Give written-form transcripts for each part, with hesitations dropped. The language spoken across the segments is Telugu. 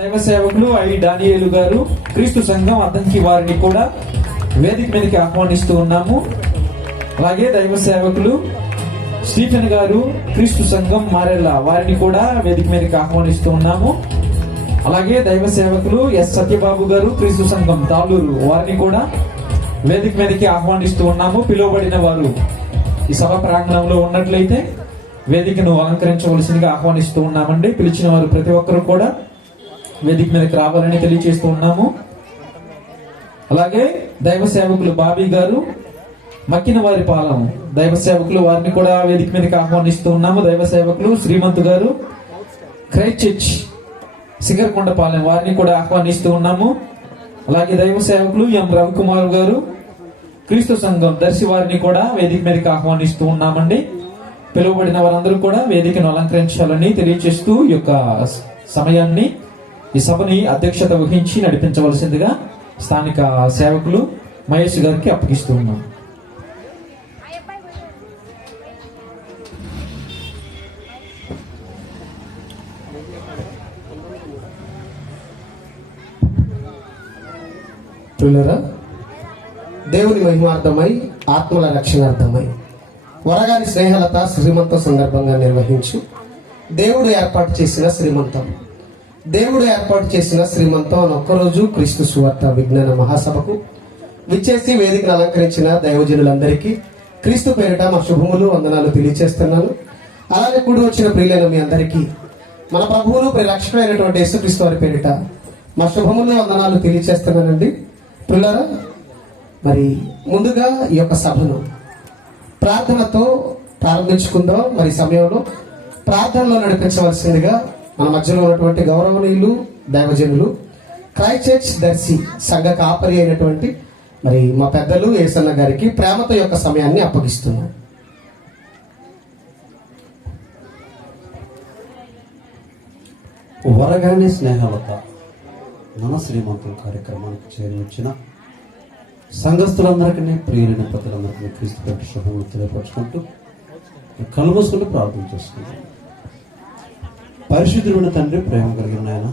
దైవ సేవకులు డానియేలు గారు, క్రీస్తు సంఘం అద్దంకి వారిని కూడా వేదిక మీదకి ఆహ్వానిస్తూ ఉన్నాము. అలాగే దైవ సేవకులు స్టీఫెన్ గారు, క్రీస్తు సంఘం మారెల్లా వారిని కూడా వేదిక మీదకి ఆహ్వానిస్తూ ఉన్నాము. అలాగే దైవ సేవకులు సత్యబాబు గారు, క్రీస్తు సంఘం తాళూరు వారిని కూడా వేదిక మీదకి ఆహ్వానిస్తూ ఉన్నాము. పిలువబడిన వారు ఈ సభ ప్రాంగణంలో ఉన్నట్లయితే వేదికను అలంకరించవలసిందిగా ఆహ్వానిస్తూ ఉన్నామండి. పిలిచిన వారు ప్రతి ఒక్కరు కూడా వేదిక మీదకి రావాలని తెలియజేస్తూ ఉన్నాము. అలాగే దైవ సేవకులు బాబీ గారు, మక్కిన వారి పాలెం దైవ సేవకులు వారిని కూడా వేదిక మీదకి ఆహ్వానిస్తూ ఉన్నాము. దైవ సేవకులు శ్రీమంత్ గారు, క్రైస్ట్ చర్చ్ సిగర్కొండపాలెం వారిని కూడా ఆహ్వానిస్తూ ఉన్నాము. అలాగే దైవ సేవకులు రవికుమార్ గారు, క్రీస్తు సంఘం దర్శి వారిని కూడా వేదిక మీదకి ఆహ్వానిస్తూ ఉన్నామండి. పిలువబడిన వారందరూ కూడా వేదికను అలంకరించాలని తెలియజేస్తూ ఈ యొక్క సమయాన్ని, ఈ సభని అధ్యక్షత వహించి నడిపించవలసిందిగా స్థానిక సేవకులు మహేష్ గారికి అప్పగిస్తూ ఉన్నాం. దేవుని మహిమార్థమై, ఆత్మల రక్షణార్థమై వరగాని స్నేహలత శ్రీమంతం సందర్భంగా నిర్వహించు దేవుడు ఏర్పాటు చేసిన శ్రీమంతం అని ఒక్కరోజు క్రీస్తు సువార్త విజ్ఞాన మహాసభకు విచ్చేసి వేదికను అలంకరించిన దైవజనులందరికీ క్రీస్తు పేరిట మా శుభములు, వందనాలు తెలియజేస్తున్నాను. అలాగే కూడి వచ్చిన ప్రియులైన మీ అందరికీ మన ప్రభువును రక్షకుడైనటువంటి యేసుక్రీస్తు వారి పేరిట మా శుభములు, వందనాలు తెలియజేస్తున్నానండి. ప్రియులారా, మరి ముందుగా ఈ యొక్క సభను ప్రార్థనతో ప్రారంభించుకుందాం. మరి సమయంలో ప్రార్థనలో నడిపించవలసిందిగా మన మధ్యలో ఉన్నటువంటి గౌరవనీయులు దైవజనులు, క్రైస్ట్ చర్చ్ దర్శి సంఘ కాపరి అయినటువంటి మరి మా పెద్దలు ఏసన్న గారికి ప్రేమతో యొక్క సమయాన్ని అప్పగిస్తున్నాం. వరగాని స్నేహలత మన శ్రీమంతం కార్యక్రమానికి చేరువచ్చిన సంఘస్థులందరికీ, ప్రియులైన ప్రజలందరికీ క్రీస్తు పెట్టి శుభములు తెలియపరచుకుంటూ కళ్ళు మూసుకుంటూ ప్రార్థన చేసుకుంటాం. పరిశుద్ధుడైన తండ్రి, ప్రేమ కలిగిన ఆయన,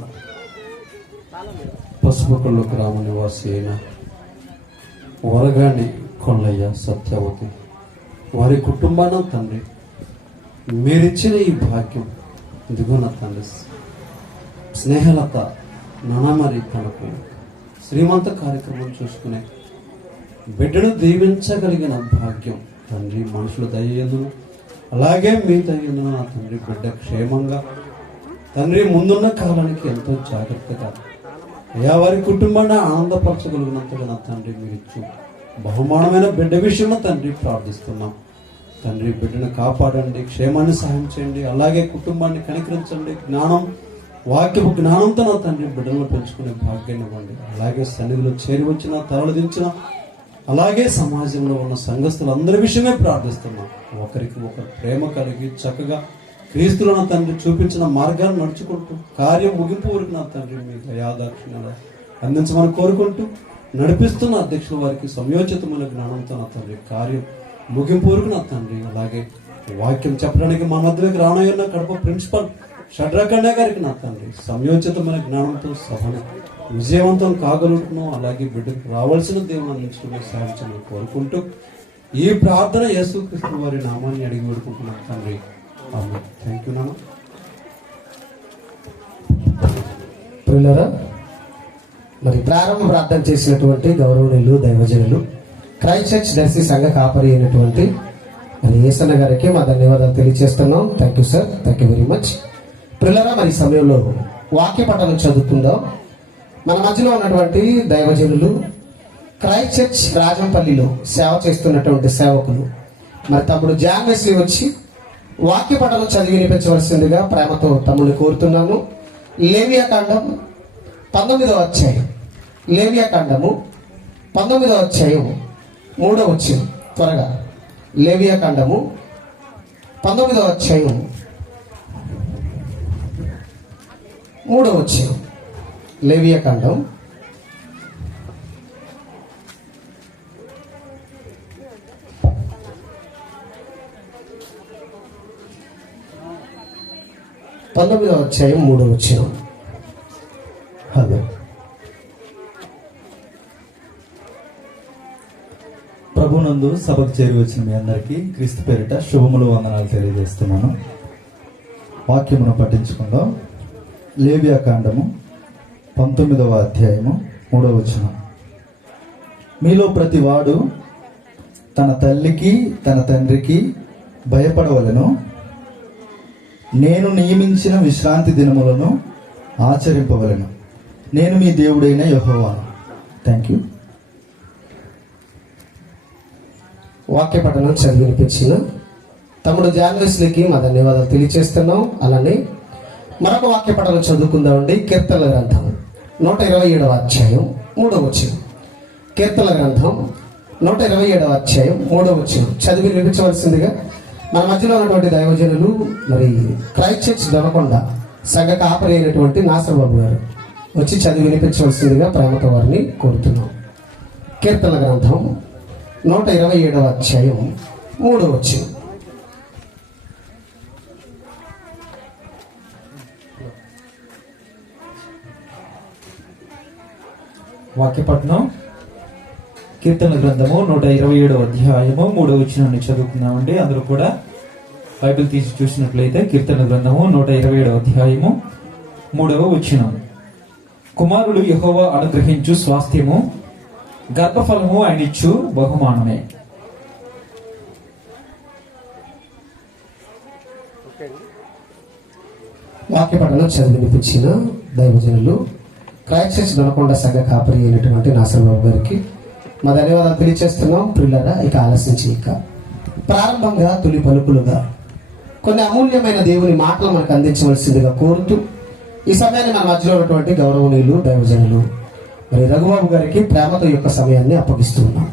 పసుపుకొల్లు గ్రామ నివాసి అయిన వరగాని కొల్లయ్య సత్యవతి వారి కుటుంబాన తండ్రి, మీరిచ్చిన ఈ భాగ్యం ఇదిగో నా తండ్రి. స్నేహలత నానమరి తనకు శ్రీమంత కార్యక్రమం చూసుకునే బిడ్డను దీవించగలిగిన భాగ్యం తండ్రి, మనుషుల దయ్యందును అలాగే మీ దయ్యందును నా తండ్రి బిడ్డ క్షేమంగా తండ్రి ముందున్న కాలానికి ఎంతో జాగ్రత్తగా వారి కుటుంబాన్ని ఆనందపరచగలిగినంతగా నా తండ్రి మీరు ఇచ్చు బహుమానమైన బిడ్డ విషయంలో తండ్రి ప్రార్థిస్తున్నాం. తండ్రి బిడ్డను కాపాడండి, క్షేమాన్ని సహాయం చేయండి, అలాగే కుటుంబాన్ని కనికరించండి, వాక్యపు జ్ఞానంతో నా తండ్రి బిడ్డలను పెంచుకునే భాగ్యాన్ని ఇవ్వండి. అలాగే సన్నిధిలో చేరి వచ్చిన, తరలు దించిన, అలాగే సమాజంలో ఉన్న సంఘస్థులందరి విషయమే ప్రార్థిస్తున్నాం. ఒకరికి ఒకరు ప్రేమ కలిగి చక్కగా క్రీస్తులో నా తండ్రి చూపించిన మార్గాన్ని నడుచుకుంటూ కార్యం ముగింపు వరకు నా తండ్రి మీ దయాదాక్షిణ్యాలు అందించమని కోరుకుంటూ నడిపిస్తున్న అధ్యక్షుల వారికి సమయోచితమైన జ్ఞానంతో నా తండ్రి కార్యం ముగింపు వరకు నా తండ్రి, అలాగే వాక్యం చెప్పడానికి మా మధ్యలోకి రానయ్యున్న కడప ప్రిన్సిపల్ షడ్రకన్య గారికి నా తండ్రి సమయోచితమైన జ్ఞానంతో సభను విజయవంతం కాగలుగుతున్నాం. అలాగే బిడ్డకు రావాల్సిన దేవుని అందించడం సాధించమని కోరుకుంటూ ఈ ప్రార్థన యేసుక్రీస్తు వారి నామాన్ని అడిగి వేడుకుంటున్నాం తండ్రి. థ్యాంక్ యూ నాన్న. ప్రియులారా, మరి ప్రారంభ ప్రార్థన చేసినటువంటి గౌరవనీయులు దైవజనులు, క్రైస్ట్ చర్చ్ దర్శి సంఘ కాపరి అయినటువంటి మరి ఏసన్న గారికి మా ధన్యవాదాలు తెలియజేస్తున్నాం. Thank you sir, thank you very much. ప్రియులారా, మరి సమయంలో వాక్య పఠనం చదువుకుందాం. మన మధ్యలో ఉన్నటువంటి దైవజనులు, క్రైస్ట్ చర్చ్ రాజంపల్లిలో సేవ చేస్తున్నటువంటి సేవకులు మరి తమ్ముడు జాన్ వెస్లీ వచ్చి వాక్య పఠనం చదివి వినిపించవలసిందిగా ప్రేమతో తమ్ముడిని కోరుతున్నాను. లేవియాకాండం 19వ అధ్యాయం, లేవియాకాండము 19వ అధ్యాయం 3వ వచనం. త్వరగా లేవియాకాండము 19వ అధ్యాయం 3వ వచనం. లేవియాకాండం 19వ అధ్యాయం 3వ వచనం. హలో. ప్రభునందు సభకు చేరి వచ్చిన మీ అందరికీ క్రీస్తు పేరిట శుభములు వందనాలు తెలియజేస్తున్నాను. వాక్యమును పఠించుకుందాం. లేవియా కాండము 19వ అధ్యాయము 3వ వచనం. మీలో ప్రతి వాడు తన తల్లికి తన తండ్రికి భయపడవలెను. నేను నియమించిన విశ్రాంతి దినములను ఆచరింపవలెను. నేను మీ దేవుడైన యెహోవాను. Thank you. వాక్య పఠనం చదివి వినిపించిన తమ్ముడు జార్నలిస్ట్లకి మా ధన్యవాదాలు తెలియజేస్తున్నాం. అలానే మరొక వాక్య పఠనం చదువుకుందామండి. కీర్తనల గ్రంథం 127వ అధ్యాయం 3వ వచనం. కీర్తనల గ్రంథం 127వ అధ్యాయం 3వ వచనం చదివి వినిపించవలసిందిగా మన మధ్యలో ఉన్నటువంటి దైవజనులు, మరి క్రైస్ట్ చర్చ్ దొనకొండ సంఘ కాపరి అయినటువంటి నాసర్బాబు గారు వచ్చి చదివి వినిపించవలసిందిగా ప్రేమతో వారిని కోరుతున్నాం. కీర్తనల గ్రంథం 127వ అధ్యాయం 3వ వచనం. వాక్యపట్నం కీర్తన గ్రంథము 127వ అధ్యాయము 3వ వచనాన్ని చదువుకున్నామండి. అందరూ కూడా బైబిల్ తీసి చూసినట్లయితే కీర్తన గ్రంథము 127వ అధ్యాయము 3వ వచనం. కుమారుడు యెహోవా అనుగ్రహించు స్వాస్థ్యము, గర్భఫలము ఆయనిచ్చు బహుమానమే. వాక్య పఠనం చదివి వినిపించిన దైవజనులు క్రైస్ట్ చర్చ్ దొనకొండ సంఘ కాపరి అయినటువంటి నాసర్బాబు గారికి మా ధన్యవాదాలు తెలియజేస్తున్నాం. ప్రియులారా, ఇక ఆలస్యం చేయక ప్రారంభంగా తొలి పలుకులుగా కొన్ని అమూల్యమైన దేవుని మాటలు మనకు అందించవలసిందిగా కోరుతూ ఈ సమయాన్ని మన మధ్యలో ఉన్నటువంటి గౌరవనీయులు దైవజనులు మరి రఘుబాబు గారికి ప్రేమతో యొక్క సమయాన్ని అప్పగిస్తూ ఉన్నాం.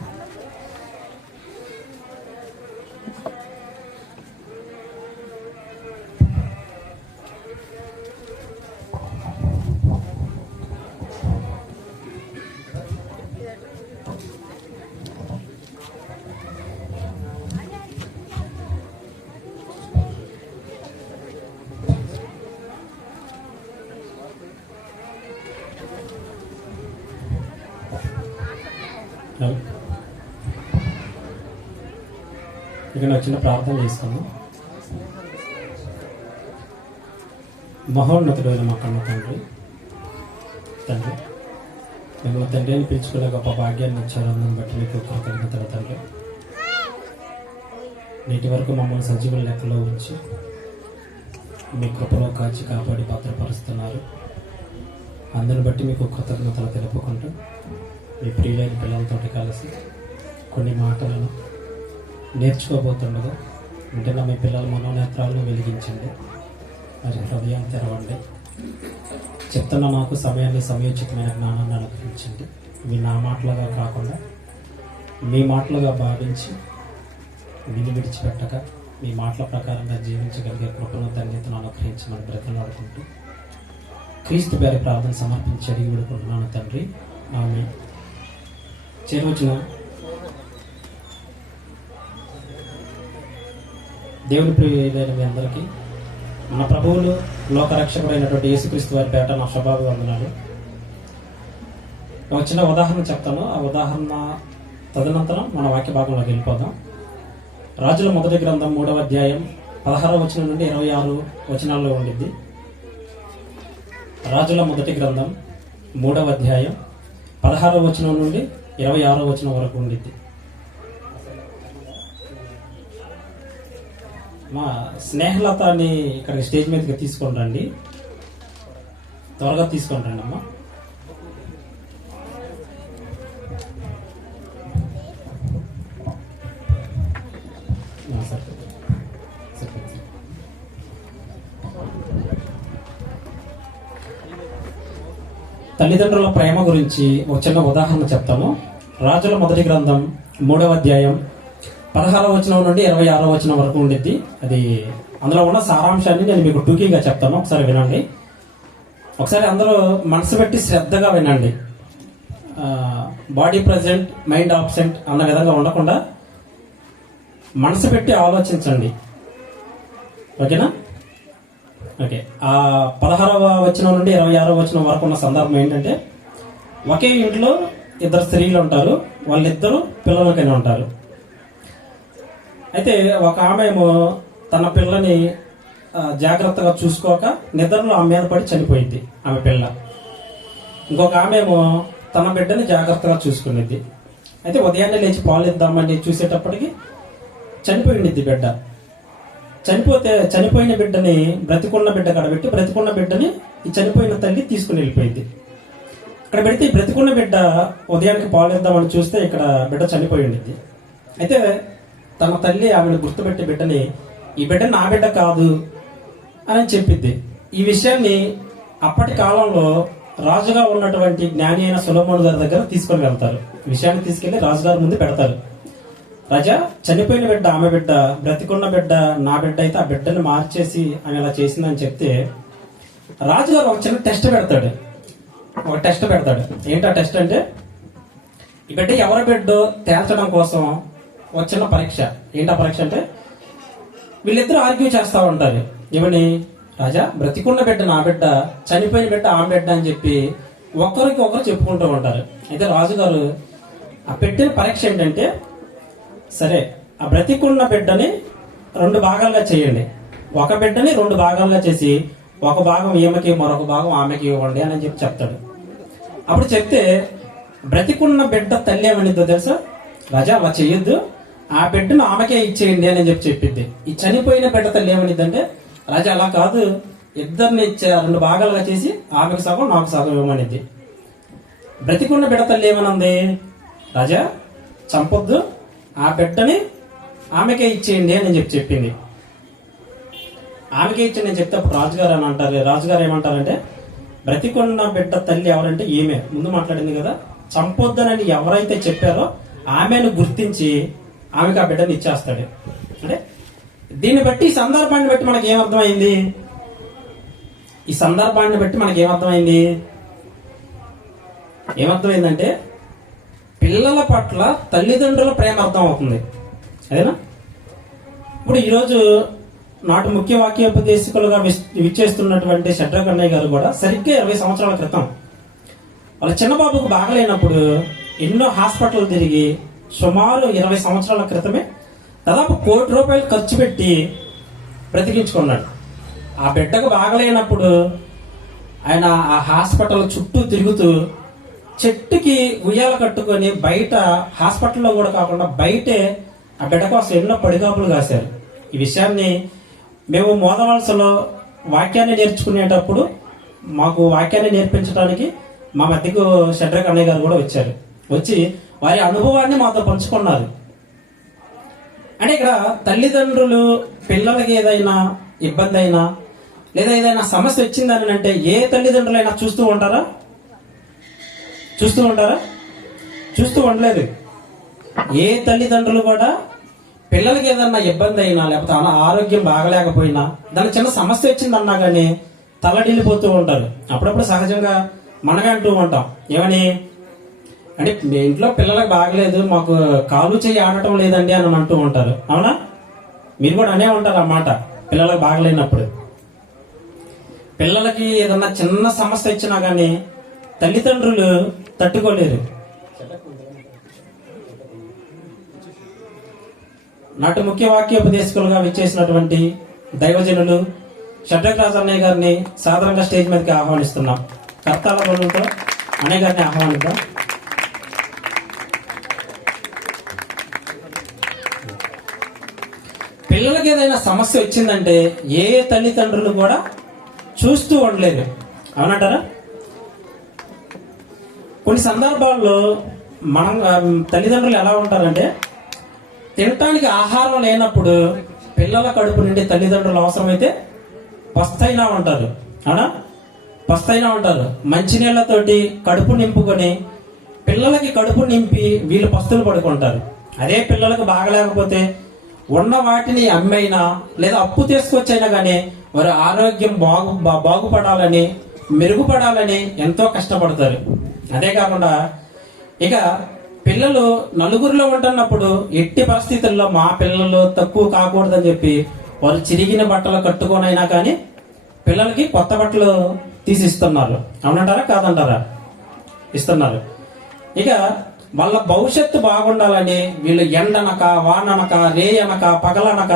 ఇక నా చిన్న ప్రార్థన చేసుకుందాం. మహోన్నతుడైన మా కన్న తండ్రి, మిమ్మల్ని తండ్రి అని పిలుచుకునే గొప్ప భాగ్యాన్ని ఇచ్చారు. అందుని బట్టి మీకు కృతజ్ఞతలు తండ్రి. నేటి వరకు మమ్మల్ని సజీవుల లెక్కలో ఉంచి మీ కృపలో కాచి కాపాడి భద్రపరుస్తున్నారు. అందుని బట్టి మీకు కృతజ్ఞతలు తెలుపుకుంటూ మీ ప్రియులైన పిల్లలతోటి కలిసి కొన్ని మాటలను నేర్చుకోబోతుండగా ఉంటున్న మీ పిల్లల మనోనేత్రాలను వెలిగించండి, మరి హృదయాన్ని తెరవండి. చెప్తున్న మాకు సమయాన్ని సమయోచితమైన జ్ఞానాన్ని అనుగ్రహించండి. మీ నా మాటలుగా కాకుండా మీ మాటలుగా భావించి విని విడిచిపెట్టక మీ మాటల ప్రకారంగా జీవించగలిగే కృపను ధన్యతను అనుగ్రహించమని బ్రతిలాడుకుంటూ క్రీస్తు పేరు ప్రార్థన సమర్పించి అడిగి విడుకుంటున్నాను తండ్రి. ఆమె చేరవచ్చిన దేవుని ప్రియులైన మీ అందరికీ మన ప్రభువులు లోకరక్షకుడైనటువంటి యేసుక్రీస్తు వారి పేట నా శుభాభి వందనాలు. ఒక చిన్న ఉదాహరణ చెప్తాను. ఆ ఉదాహరణ తదనంతరం మన వాక్య భాగంలోకి వెళ్ళిపోదాం. రాజుల మొదటి గ్రంథం 3వ అధ్యాయం 16వ వచనం నుండి 26 వచనాల్లో ఉండిద్ది. రాజుల మొదటి గ్రంథం 3వ అధ్యాయం 16వ వచనం నుండి 26వ వచనం వరకు ఉండిద్ది. మా స్నేహలతని ఇక్కడ స్టేజ్ మీదకి తీసుకొని రండి, త్వరగా తీసుకొని రండి అమ్మా. తల్లిదండ్రుల ప్రేమ గురించి ఒక చిన్న ఉదాహరణ చెప్తాను. రాజుల మొదటి గ్రంథం 3వ అధ్యాయం 16వ వచనం నుండి 26వ వచనం వరకు ఉండిద్ది. అది అందులో ఉన్న సారాంశాన్ని నేను మీకు టూకీగా చెప్తాను, ఒకసారి వినండి. ఒకసారి అందరూ మనసు పెట్టి శ్రద్ధగా వినండి. బాడీ ప్రజెంట్ మైండ్ ఆబ్సెంట్ అన్న విధంగా ఉండకుండా మనసు పెట్టి ఆలోచించండి. ఓకేనా? ఓకే, ఆ 16వ వచనం నుండి 26వ వచనం వరకు ఉన్న సందర్భం ఏంటంటే, ఒకే ఇంట్లో ఇద్దరు స్త్రీలు ఉంటారు, వాళ్ళిద్దరూ పిల్లలకైనా ఉంటారు. అయితే ఒక ఆమె ఏమో తన పిల్లని జాగ్రత్తగా చూసుకోక నిద్రలో ఆమె మీద పడి చనిపోయింది ఆమె పిల్ల. ఇంకొక ఆమె ఏమో తన బిడ్డని జాగ్రత్తగా చూసుకునేది. అయితే ఉదయాన్నే లేచి పాలు ఇద్దామని చూసేటప్పటికి చనిపోయింది బిడ్డ. చనిపోయిన బిడ్డని బ్రతికున్న బిడ్డ కడబెట్టి బ్రతికున్న బిడ్డని ఈ చనిపోయిన తల్లి తీసుకుని వెళ్ళిపోయింది. ఇక్కడ పెడితే ఈ బ్రతికున్న బిడ్డ ఉదయానికి పాలు ఇద్దామని చూస్తే ఇక్కడ బిడ్డ చనిపోయింది. అయితే తన తల్లి ఆమెను గుర్తుపెట్టే బిడ్డని, ఈ బిడ్డ నా బిడ్డ కాదు అని చెప్పిద్ది. ఈ విషయాన్ని అప్పటి కాలంలో రాజుగా ఉన్నటువంటి జ్ఞాని అయిన సొలొమోను గారి దగ్గర తీసుకొని వెళ్తారు. విషయాన్ని తీసుకెళ్లి రాజుగారి ముందు పెడతారు. రాజా, చనిపోయిన బిడ్డ ఆమె బిడ్డ, బ్రతికున్న బిడ్డ నా బిడ్డ, అయితే ఆ బిడ్డను మార్చేసి ఆమె ఇలా చేసిందని చెప్తే రాజుగారు ఒక చిన్న టెస్ట్ పెడతాడు. ఏంటి ఆ టెస్ట్ అంటే, ఈ బిడ్డ ఎవరి బిడ్డో తేల్చడం కోసం ఒక చిన్న పరీక్ష. ఏంటి ఆ పరీక్ష అంటే, వీళ్ళిద్దరూ ఆర్గ్యూ చేస్తా ఉంటారు. ఏమని, రాజా బ్రతికున్న బిడ్డ నా బిడ్డ, చనిపోయిన బిడ్డ ఆమె బిడ్డ అని చెప్పి ఒకరికి ఒకరు చెప్పుకుంటూ ఉంటారు. అయితే రాజుగారు ఆ పెట్టిన పరీక్ష ఏంటంటే, సరే ఆ బ్రతికున్న బిడ్డని 2 భాగాలుగా చేయండి, ఒక బిడ్డని 2 భాగాలుగా చేసి ఒక భాగం ఈమెకి మరొక భాగం ఆమెకి ఇవ్వండి అని చెప్పి చెప్తాడు. అప్పుడు చెప్తే బ్రతికున్న బిడ్డ తల్లి ఏమనిద్దో తెలుసా, రాజా అలా చెయ్యొద్దు, ఆ బిడ్డను ఆమెకే ఇచ్చేయండి అని చెప్పిద్ది. ఈ చనిపోయిన బిడ్డ తల్లి ఏమనిద్దంటే, రాజా అలా కాదు, ఇద్దరిని 2 భాగాలుగా చేసి ఆమెకు సగం నాకు సగం ఇవ్వమనిద్ది. బ్రతికున్న బిడ్డ తల్లి ఏమనుంది, రాజా చంపొద్దు, ఆ బిడ్డని ఆమెకే ఇచ్చేయండి అని చెప్పింది. ఆమెకే ఇచ్చి నేను చెప్తే అప్పుడు రాజుగారు అని అంటారు. రాజుగారు ఏమంటారంటే, బ్రతికున్న బిడ్డ తల్లి ఎవరంటే ఈమె ముందు మాట్లాడింది కదా, చంపొద్దనని ఎవరైతే చెప్పారో ఆమెను గుర్తించి ఆమెకు ఆ బిడ్డని ఇచ్చేస్తాడు. అంటే దీన్ని బట్టి, ఈ సందర్భాన్ని బట్టి మనకి ఏమర్థమైంది, ఏమర్థమైందంటే పిల్లల పట్ల తల్లిదండ్రుల ప్రేమ అర్థం అవుతుంది. అదేనా? ఇప్పుడు ఈరోజు నాటి ముఖ్య వాక్యోపదేశకులుగా విచ్చేస్తున్నటువంటి షడ్రక్ అన్నయ్య గారు కూడా సరిగ్గా 20 సంవత్సరాల క్రితం వాళ్ళ చిన్నబాబుకు బాగలేనప్పుడు ఎన్నో హాస్పిటల్ తిరిగి సుమారు 20 సంవత్సరాల క్రితమే దాదాపు ₹1 కోటి ఖర్చు పెట్టి బ్రతికించుకున్నాడు. ఆ బిడ్డకు బాగలేనప్పుడు ఆయన ఆ హాస్పిటల్ చుట్టూ తిరుగుతూ చెట్టుకి ఉయ్యాల కట్టుకొని బయట, హాస్పిటల్లో కూడా కాకుండా బయటే ఆ బిడ్డ కోసం ఎన్నో పడిగాపులు కాశారు. ఈ విషయాన్ని మేము మోదవలసలో వాక్యాన్ని నేర్చుకునేటప్పుడు మాకు వాక్యాన్ని నేర్పించడానికి మా మధ్యకు షడ్రక్ అన్నయ్య గారు కూడా వచ్చారు. వచ్చి వారి అనుభవాన్ని మాతో పంచుకున్నారు. అంటే ఇక్కడ తల్లిదండ్రులు పిల్లలకి ఏదైనా ఇబ్బంది అయినా లేదా ఏదైనా సమస్య వచ్చిందని అంటే ఏ తల్లిదండ్రులైనా చూస్తూ ఉంటారా? చూస్తూ ఉండలేదు. ఏ తల్లిదండ్రులు కూడా పిల్లలకి ఏదన్నా ఇబ్బంది అయినా లేకపోతే ఆరోగ్యం బాగలేకపోయినా, దాని చిన్న సమస్య వచ్చిందన్నా కానీ తలడిల్లిపోతూ ఉంటారు. అప్పుడప్పుడు సహజంగా మనగా అంటూ ఉంటాం, ఏమని అంటే మీ ఇంట్లో పిల్లలకు బాగలేదు, మాకు కాలు చేయి ఆడటం లేదండి అని అంటూ ఉంటారు. అవునా? మీరు కూడా అనే ఉంటారు ఆ మాట పిల్లలకు బాగలేనప్పుడు. పిల్లలకి ఏదన్నా చిన్న సమస్య ఇచ్చినా కానీ తల్లిదండ్రులు తట్టుకోలేరు. నాటి ముఖ్య వాక్యోపదేశకులుగా విచ్చేసినటువంటి దైవజనులు షడ్రక్ రాజు అన్నయ్య గారిని సాధారణంగా స్టేజ్ మీదకి ఆహ్వానిస్తున్నాం. కర్తాల బలులతో అన్నయ్య గారిని ఆహ్వానిద్దాం. పిల్లలకి ఏదైనా సమస్య వచ్చిందంటే ఏ తల్లిదండ్రులు కూడా చూస్తూ ఉండలేదు. అవునంటారా? కొన్ని సందర్భాల్లో మనం తల్లిదండ్రులు ఎలా ఉంటారంటే, తినటానికి ఆహారం లేనప్పుడు పిల్లల కడుపు నుండి తల్లిదండ్రులు అవసరమైతే పస్తైనా ఉంటారు. అవునా? పస్తైనా ఉంటారు. మంచినీళ్లతోటి కడుపు నింపుకొని పిల్లలకి కడుపు నింపి వీళ్ళు పస్తులు పడుకుంటారు. అదే పిల్లలకు బాగలేకపోతే ఉన్న వాటిని అమ్మైనా లేదా అప్పు తీసుకొచ్చైనా కానీ వారి ఆరోగ్యం బాగుపడాలని, మెరుగుపడాలని ఎంతో కష్టపడతారు. అదే కాకుండా ఇక పిల్లలు నలుగురిలో ఉంటున్నప్పుడు ఎట్టి పరిస్థితుల్లో మా పిల్లలు తక్కువ కాకూడదని చెప్పి వారు చిరిగిన బట్టలు కట్టుకోనైనా కానీ పిల్లలకి కొత్త బట్టలు తీసి ఇస్తున్నారు. అవునంటారా కాదంటారా? ఇస్తున్నారు. ఇక వాళ్ళ భవిష్యత్తు బాగుండాలని వీళ్ళు ఎండనక వాననక రేయనక పగలనక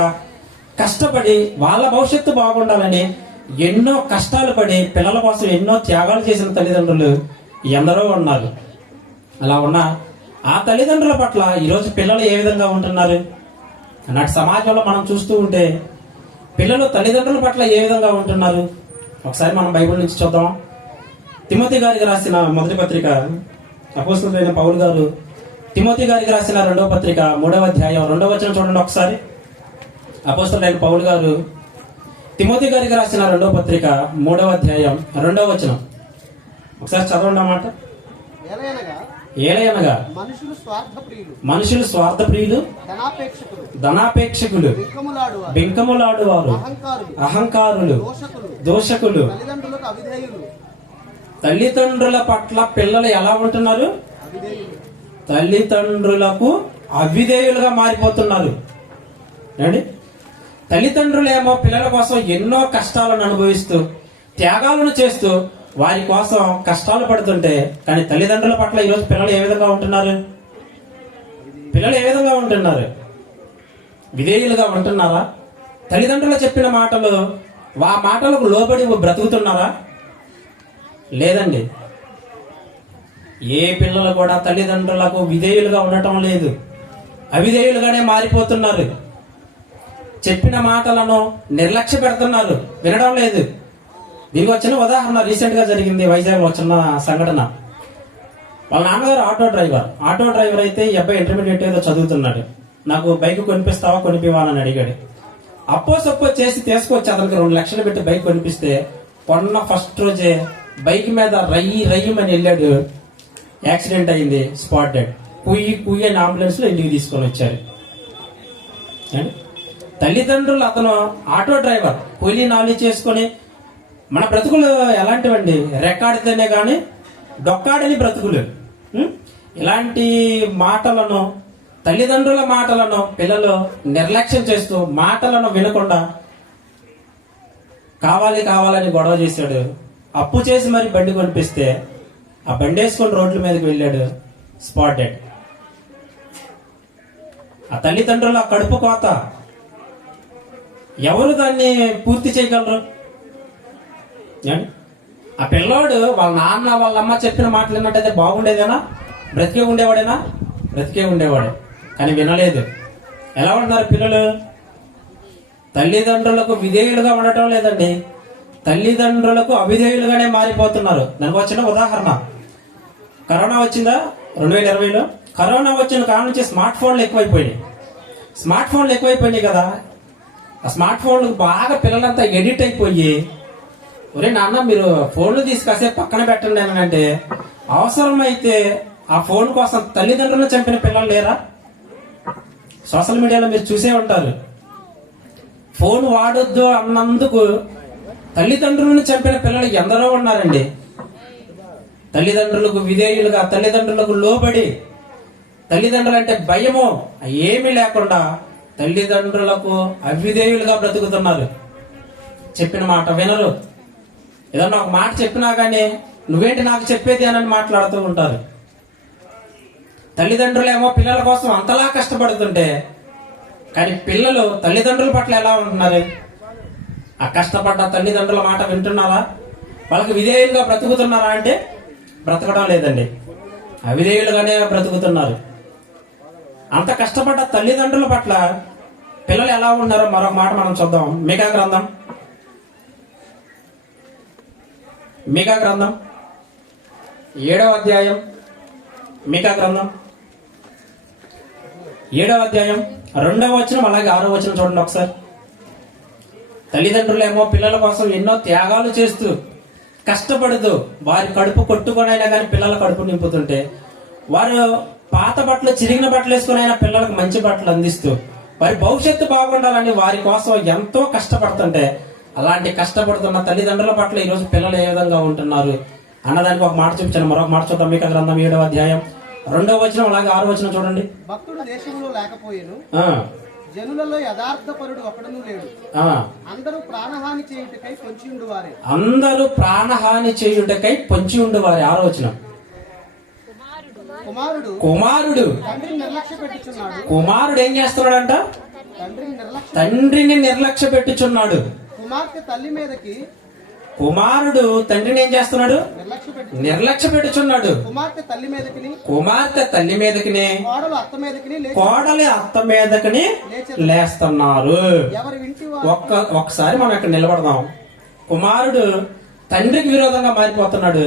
కష్టపడి వాళ్ళ భవిష్యత్తు బాగుండాలని ఎన్నో కష్టాలు పడి పిల్లల కోసం ఎన్నో త్యాగాలు చేసిన తల్లిదండ్రులు ఎందరో ఉన్నారు. అలా ఉన్న ఆ తల్లిదండ్రుల పట్ల ఈరోజు పిల్లలు ఏ విధంగా ఉంటున్నారు? నాటి సమాజంలో మనం చూస్తూ ఉంటే పిల్లలు తల్లిదండ్రుల పట్ల ఏ విధంగా ఉంటున్నారు? ఒకసారి మనం బైబిల్ నుంచి చూద్దాం. తిమోతి గారికి రాసిన మొదటి పత్రిక, అపోస్తలుడైన పౌలు గారు తిమోతి గారికి రాసిన 2వ పత్రిక 3వ అధ్యాయం 2వ వచనం చూడండి ఒకసారి. అపోస్తలుడైన పౌలు గారు తిమోతి గారికి రాసిన 2వ పత్రిక 3వ అధ్యాయం 2వ వచనం ఒకసారి చదవండి అన్నమాట. ఏలయనగా మనుషులు స్వార్థప్రియులు, ధనాపేక్షకులు, బింకములాడువారు, అహంకారులు, దోషకులు. తల్లిదండ్రుల పట్ల పిల్లలు ఎలా ఉంటున్నారు? తల్లిదండ్రులకు అవిధేయులుగా మారిపోతున్నారు. ఏమండి? తల్లిదండ్రులేమో పిల్లల కోసం ఎన్నో కష్టాలను అనుభవిస్తూ త్యాగాలను చేస్తూ వారి కోసం కష్టాలు పడుతుంటే, కానీ తల్లిదండ్రుల పట్ల ఈరోజు పిల్లలు ఏ విధంగా ఉంటున్నారు? పిల్లలు ఏ విధంగా ఉంటున్నారు? విధేయులుగా ఉంటున్నారా? తల్లిదండ్రులు చెప్పిన మాటలు ఆ మాటలకు లోబడి బ్రతుకుతున్నారా? లేదండి. ఏ పిల్లలు కూడా తల్లిదండ్రులకు విధేయులుగా ఉండటం లేదు, అవిధేయులుగానే మారిపోతున్నారు. చెప్పిన మాటలను నిర్లక్ష్య పెడుతున్నారు, వినడం లేదు. దీనికి వచ్చిన ఉదాహరణ రీసెంట్ గా జరిగింది. వైజాగ్ వచ్చిన సంఘటన. వాళ్ళ నాన్నగారు ఆటో డ్రైవర్ అయితే ఈ అబ్బాయి ఇంటర్మీడియట్ ఏదో చదువుతున్నాడు. నాకు బైక్ కొనిపిస్తావా కొనిపివాలని అడిగాడు. అప్పో చేసి తీసుకొచ్చి అతనికి 2 లక్షలు పెట్టి బైక్ కొనిపిస్తే కొన్న ఫస్ట్ రోజే బైక్ మీద రయ్యమని వెళ్ళాడు. యాక్సిడెంట్ అయింది, స్పాట్ డెడ్. కుయ్యి అని అంబులెన్స్ లో ఇంటికి తీసుకొని వచ్చారు. తల్లిదండ్రులు, అతను ఆటో డ్రైవర్, కూలీ నాలి చేసుకుని మన బ్రతుకులు ఎలాంటివండి? రెక్కాడితేనే గాని డొక్కాడని బ్రతుకులు. ఇలాంటి మాటలను, తల్లిదండ్రుల మాటలను పిల్లలు నిర్లక్ష్యం చేస్తూ మాటలను వినకుండా కావాలని గొడవ చేశాడు. అప్పు చేసి మరి బండి కొనిపిస్తే ఆ బండి వేసుకొని రోడ్ల మీదకి వెళ్ళాడు, స్పాట్ డెడ్. ఆ తల్లిదండ్రుల కడుపు కోత ఎవరు దాన్ని పూర్తి చేయగలరు? ఆ పిల్లోడు వాళ్ళ నాన్న వాళ్ళ అమ్మ చెప్పిన మాటలు విన్నట్టయితే బాగుండేదేనా? బ్రతికే ఉండేవాడే. కానీ వినలేదు. ఎలా ఉంటున్నారు పిల్లలు? తల్లిదండ్రులకు విధేయులుగా ఉండటం లేదండి, తల్లిదండ్రులకు అవిధేయులుగానే మారిపోతున్నారు. దానికి వచ్చిన ఉదాహరణ, కరోనా వచ్చిందా 2020లో? కరోనా వచ్చిన కారణం నుంచి స్మార్ట్ ఫోన్లు ఎక్కువైపోయినాయి కదా. ఆ స్మార్ట్ ఫోన్లు బాగా పిల్లలంతా ఎడిట్ అయిపోయి, ఒరే నాన్న మీరు ఫోన్లు తీసి కాసేపు పక్కన పెట్టండి అని అంటే, అవసరమైతే ఆ ఫోన్ కోసం తల్లిదండ్రులను చంపిన పిల్లలు లేరా? సోషల్ మీడియాలో మీరు చూసే ఉంటారు. ఫోన్ వాడొద్దు అన్నందుకు తల్లిదండ్రులను చంపిన పిల్లలు ఎందరో ఉన్నారండి. తల్లిదండ్రులకు విధేయులుగా, తల్లిదండ్రులకు లోబడి, తల్లిదండ్రులు అంటే భయము ఏమీ లేకుండా తల్లిదండ్రులకు అవిధేయులుగా బ్రతుకుతున్నారు. చెప్పిన మాట వినరు. ఏదన్నా ఒక మాట చెప్పినా కానీ నువ్వేంటి నాకు చెప్పేది అని మాట్లాడుతూ ఉంటారు. తల్లిదండ్రులేమో పిల్లల కోసం అంతలా కష్టపడుతుంటే, కానీ పిల్లలు తల్లిదండ్రుల పట్ల ఎలా ఉంటున్నారు? ఆ కష్టపడ్డ తల్లిదండ్రుల మాట వింటున్నారా? వాళ్ళకి విధేయులుగా బ్రతుకుతున్నారా అంటే బ్రతకడం లేదండి, అవిధేయులుగానే బ్రతుకుతున్నారు. అంత కష్టపడ్డ తల్లిదండ్రుల పట్ల పిల్లలు ఎలా ఉన్నారో మరొక మాట మనం చూద్దాం. మీకా గ్రంథం 7వ అధ్యాయం, మీకా గ్రంథం 7వ అధ్యాయం 2వ వచనం అలాగే 6వ వచనం చూడండి ఒకసారి. తల్లిదండ్రులేమో పిల్లల కోసం ఎన్నో త్యాగాలు చేస్తూ కష్టపడుతూ వారి కడుపు కొట్టుకొనైనా కానీ పిల్లల కడుపు నింపుతుంటే, వారు పాత బట్టలు, చిరిగిన బట్టలు వేసుకుని అయినా పిల్లలకు మంచి బట్టలు అందిస్తూ వారి భవిష్యత్తు బాగుండాలని వారి కోసం ఎంతో కష్టపడుతుంటే, అలాంటి కష్టపడుతున్న తల్లిదండ్రుల పట్ల ఈరోజు పిల్లలు ఏ విధంగా ఉంటున్నారు అన్నదానికి ఒక మాట చూపించాను. మరొక మాట చూద్దాం. మీకా గ్రంథం 7వ అధ్యాయం 2వ వచనం అలాగే 6వ వచనం చూడండి. భక్తుడు దేశంలో లేకపోయేను, జనులలో యథార్థపరుడు ఒకడును లేడు. ఆ, అందరూ ప్రాణహాని చేయుటకై పొంచి ఉండువారే. అందరూ ప్రాణహాని చేయుటకై పొంచి ఉండు వారి ఆలోచన. కుమారుడు కుమారుడు తండ్రిని నిర్లక్ష్య పెట్టుచున్నాడు. కుమారుడు ఏం చేస్తున్నాడంట? తండ్రిని నిర్లక్ష్య తండ్రిని నిర్లక్ష్య పెట్టుచున్నాడు. కుమార్తె తల్లి మీదకి కుమారుడు తండ్రిని ఏం చేస్తున్నాడు? నిర్లక్ష్య పెట్టుచున్నాడు. కుమార్తె తల్లి మీదకి కుమార్తె తల్లి మీదకిని కోడలు అత్త మీదకి కోడలి అత్త మీదకిని లేస్తున్నారు. ఎవరి వింటి ఒక్కసారి మనం ఇక్కడ నిలబడదాం. కుమారుడు తండ్రికి విరోధంగా మారిపోతున్నాడు.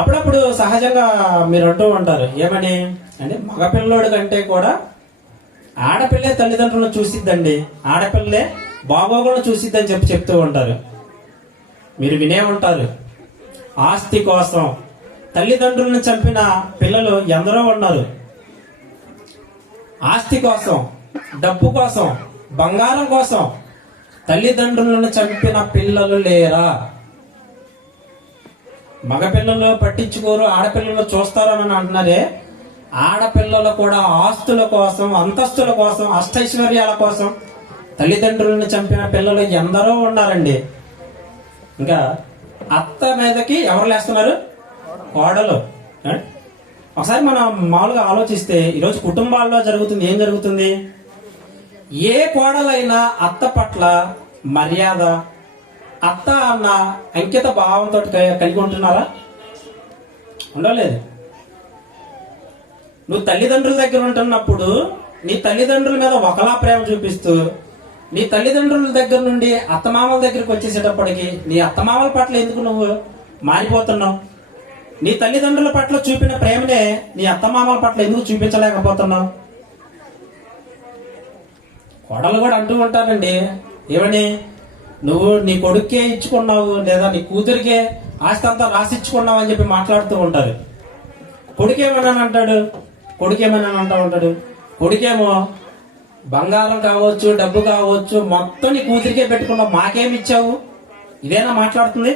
అప్పుడప్పుడు సహజంగా మీరు అంటూ ఉంటారు ఏమని అంటే మగపిల్లోడు కంటే కూడా ఆడపిల్లే తల్లిదండ్రులను చూసిద్దండి, ఆడపిల్లే బాగోగులను చూసిద్దని చెప్తూ ఉంటారు. మీరు వినే ఉంటారు. ఆస్తి కోసం తల్లిదండ్రులను చంపిన పిల్లలు ఎందరో ఉన్నారు. ఆస్తి కోసం, డబ్బు కోసం, బంగారం కోసం తల్లిదండ్రులను చంపిన పిల్లలు లేరా? మగపిల్లలు పట్టించుకోరు, ఆడపిల్లలు చూస్తారు అని అంటున్నారే. ఆడపిల్లలు కూడా ఆస్తుల కోసం, అంతస్తుల కోసం, అష్టైశ్వర్యాల కోసం తల్లిదండ్రులను చంపిన పిల్లలు ఎందరో ఉన్నారండి. ఇంకా అత్త మీదకి ఎవరు లేస్తున్నారు? కోడలు. ఒకసారి మనం మామూలుగా ఆలోచిస్తే ఈరోజు కుటుంబాల్లో జరుగుతుంది ఏం జరుగుతుంది? ఏ కోడలైనా అత్త పట్ల మర్యాద, అత్త అన్న అంకిత భావంతో కలిగి ఉంటున్నారా? ఉండలేదు. నువ్వు తల్లిదండ్రుల దగ్గర ఉంటున్నప్పుడు నీ తల్లిదండ్రుల మీద ఒకలా ప్రేమ చూపిస్తూ నీ తల్లిదండ్రుల దగ్గర నుండి అత్తమామల దగ్గరికి వచ్చేసేటప్పటికి నీ అత్తమామల పట్ల ఎందుకు నువ్వు మారిపోతున్నావు? నీ తల్లిదండ్రుల పట్ల చూపిన ప్రేమనే నీ అత్తమామల పట్ల ఎందుకు చూపించలేకపోతున్నావు? కోడలు కూడా అంటూ ఉంటారండి ఏమని, నువ్వు నీ కొడుకే ఇచ్చుకున్నావు లేదా నీ కూతురికే ఆస్తి అంతా రాసిచ్చుకున్నావు అని చెప్పి మాట్లాడుతూ ఉంటారు. కొడుకేమన్నా అంటాడు, కొడుకేమో బంగారం కావచ్చు, డబ్బు కావచ్చు, మొత్తం నీ కూతురికే పెట్టుకున్నావు, మాకేమి ఇచ్చావు? ఇదేనా మాట్లాడుతుంది?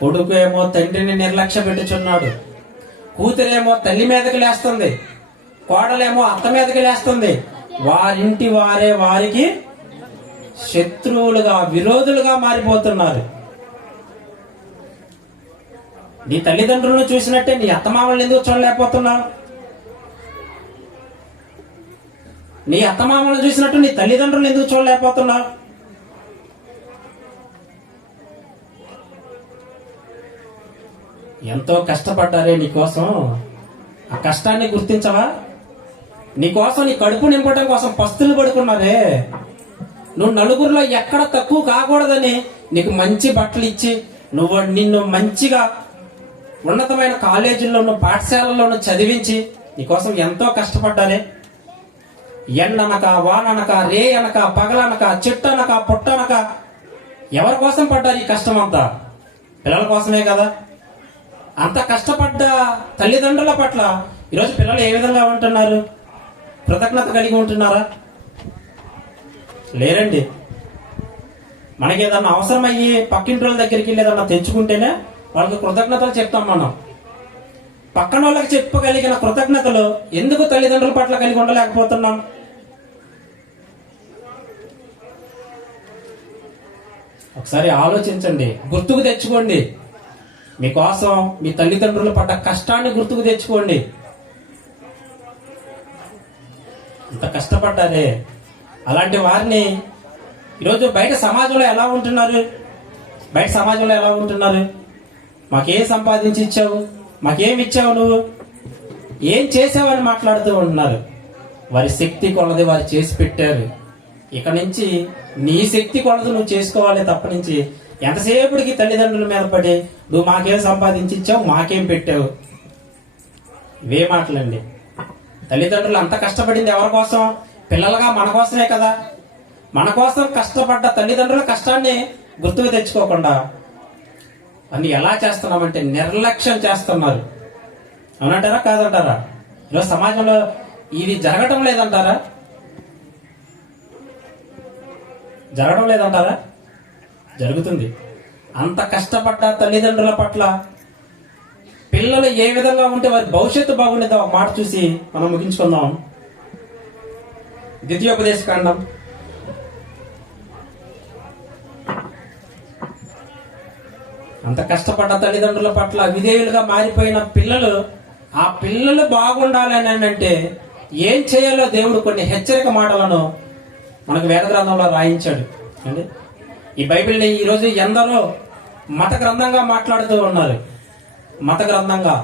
కొడుకు ఏమో తండ్రిని నిర్లక్ష్య పెట్టుచున్నాడు, కూతురేమో తల్లి మీదకి లేస్తుంది, కోడలేమో అత్త మీదకి లేస్తుంది. వారింటి వారే వారికి శత్రువులుగా, విరోధులుగా మారిపోతున్నారు. నీ తల్లిదండ్రులను చూసినట్టే నీ అత్తమామల్ని ఎందుకు చూడలేకపోతున్నావు? నీ అత్తమామలను చూసినట్టు నీ తల్లిదండ్రులను ఎందుకు చూడలేకపోతున్నావు? ఎంతో కష్టపడ్డారే నీకోసం, ఆ కష్టాన్ని గుర్తించవా? నీకోసం, నీ కడుపు నింపడం కోసం పస్తులు పడుకున్నారే. నువ్వు నలుగురిలో ఎక్కడ తక్కువ కాకూడదని నీకు మంచి బట్టలు ఇచ్చి నిన్ను మంచిగా ఉన్నతమైన కాలేజీల్లోనూ పాఠశాలల్లోనూ చదివించి నీకోసం ఎంతో కష్టపడ్డారే. ఎండనక, వాననక, రే అనక, పగలనక, చెట్టనక, పుట్టనక ఎవరి కోసం పడ్డారు ఈ కష్టం అంతా? పిల్లల కోసమే కదా. అంత కష్టపడ్డ తల్లిదండ్రుల పట్ల ఈరోజు పిల్లలు ఏ విధంగా ఉంటున్నారు? కృతజ్ఞత కలిగి ఉంటున్నారా? లేరండి. మనకి ఏదన్నా అవసరమయ్యి పక్కింటి వాళ్ళ దగ్గరికి ఏదన్నా తెచ్చుకుంటేనే వాళ్ళకి కృతజ్ఞతలు చెప్తాం మనం. పక్కన వాళ్ళకి చెప్పగలిగిన కృతజ్ఞతలు ఎందుకు తల్లిదండ్రుల పట్ల కలిగి ఉండలేకపోతున్నాం? ఒకసారి ఆలోచించండి, గుర్తుకు తెచ్చుకోండి. మీకోసం మీ తల్లిదండ్రులు పడ్డ కష్టాన్ని గుర్తుకు తెచ్చుకోండి. ఇంత కష్టపడ్డారే. అలాంటి వారిని ఈరోజు బయట సమాజంలో ఎలా ఉంటున్నారు? మాకేం సంపాదించి ఇచ్చావు, మాకేం ఇచ్చావు, నువ్వు ఏం చేసావని మాట్లాడుతూ ఉంటున్నారు. వారి శక్తి కొలది వారు చేసి పెట్టారు. ఇక నుంచి నీ శక్తి కొలది నువ్వు చేసుకోవాలి తప్ప నుంచి ఎంతసేపటికి తల్లిదండ్రుల మీద పడి నువ్వు మాకేం సంపాదించి ఇచ్చావు, మాకేం పెట్టావు, ఇవే మాటలండి. తల్లిదండ్రులు అంత కష్టపడింది ఎవరి కోసం? పిల్లలుగా మన కోసమే కదా. మన కోసం కష్టపడ్డ తల్లిదండ్రుల కష్టాన్ని గుర్తుకు తెచ్చుకోకుండా అన్ని ఎలా చేస్తున్నామంటే నిర్లక్ష్యం చేస్తున్నారు. అవునంటారా కాదంటారా? ఈరోజు సమాజంలో ఇది జరగటం లేదంటారా? జరుగుతుంది. అంత కష్టపడ్డ తల్లిదండ్రుల పట్ల పిల్లలు ఏ విధంగా ఉంటే వారి భవిష్యత్తు బాగుండేదో ఒక మాట చూసి మనం ముగించుకుందాం. ద్వితీయోపదేశ కాండం 'అంత కష్టపడ్డ తల్లిదండ్రుల పట్ల విధేయులుగా మారిపోయిన పిల్లలు, ఆ పిల్లలు బాగుండాలి అని అంటే ఏం చేయాలో దేవుడు కొన్ని హెచ్చరిక మాటలను మనకు వేద గ్రంథంలో రాయించాడు అండి. ఈ బైబిల్ని ఈరోజు ఎందరో మత గ్రంథంగా మాట్లాడుతూ ఉన్నారు. మత గ్రంథంగా,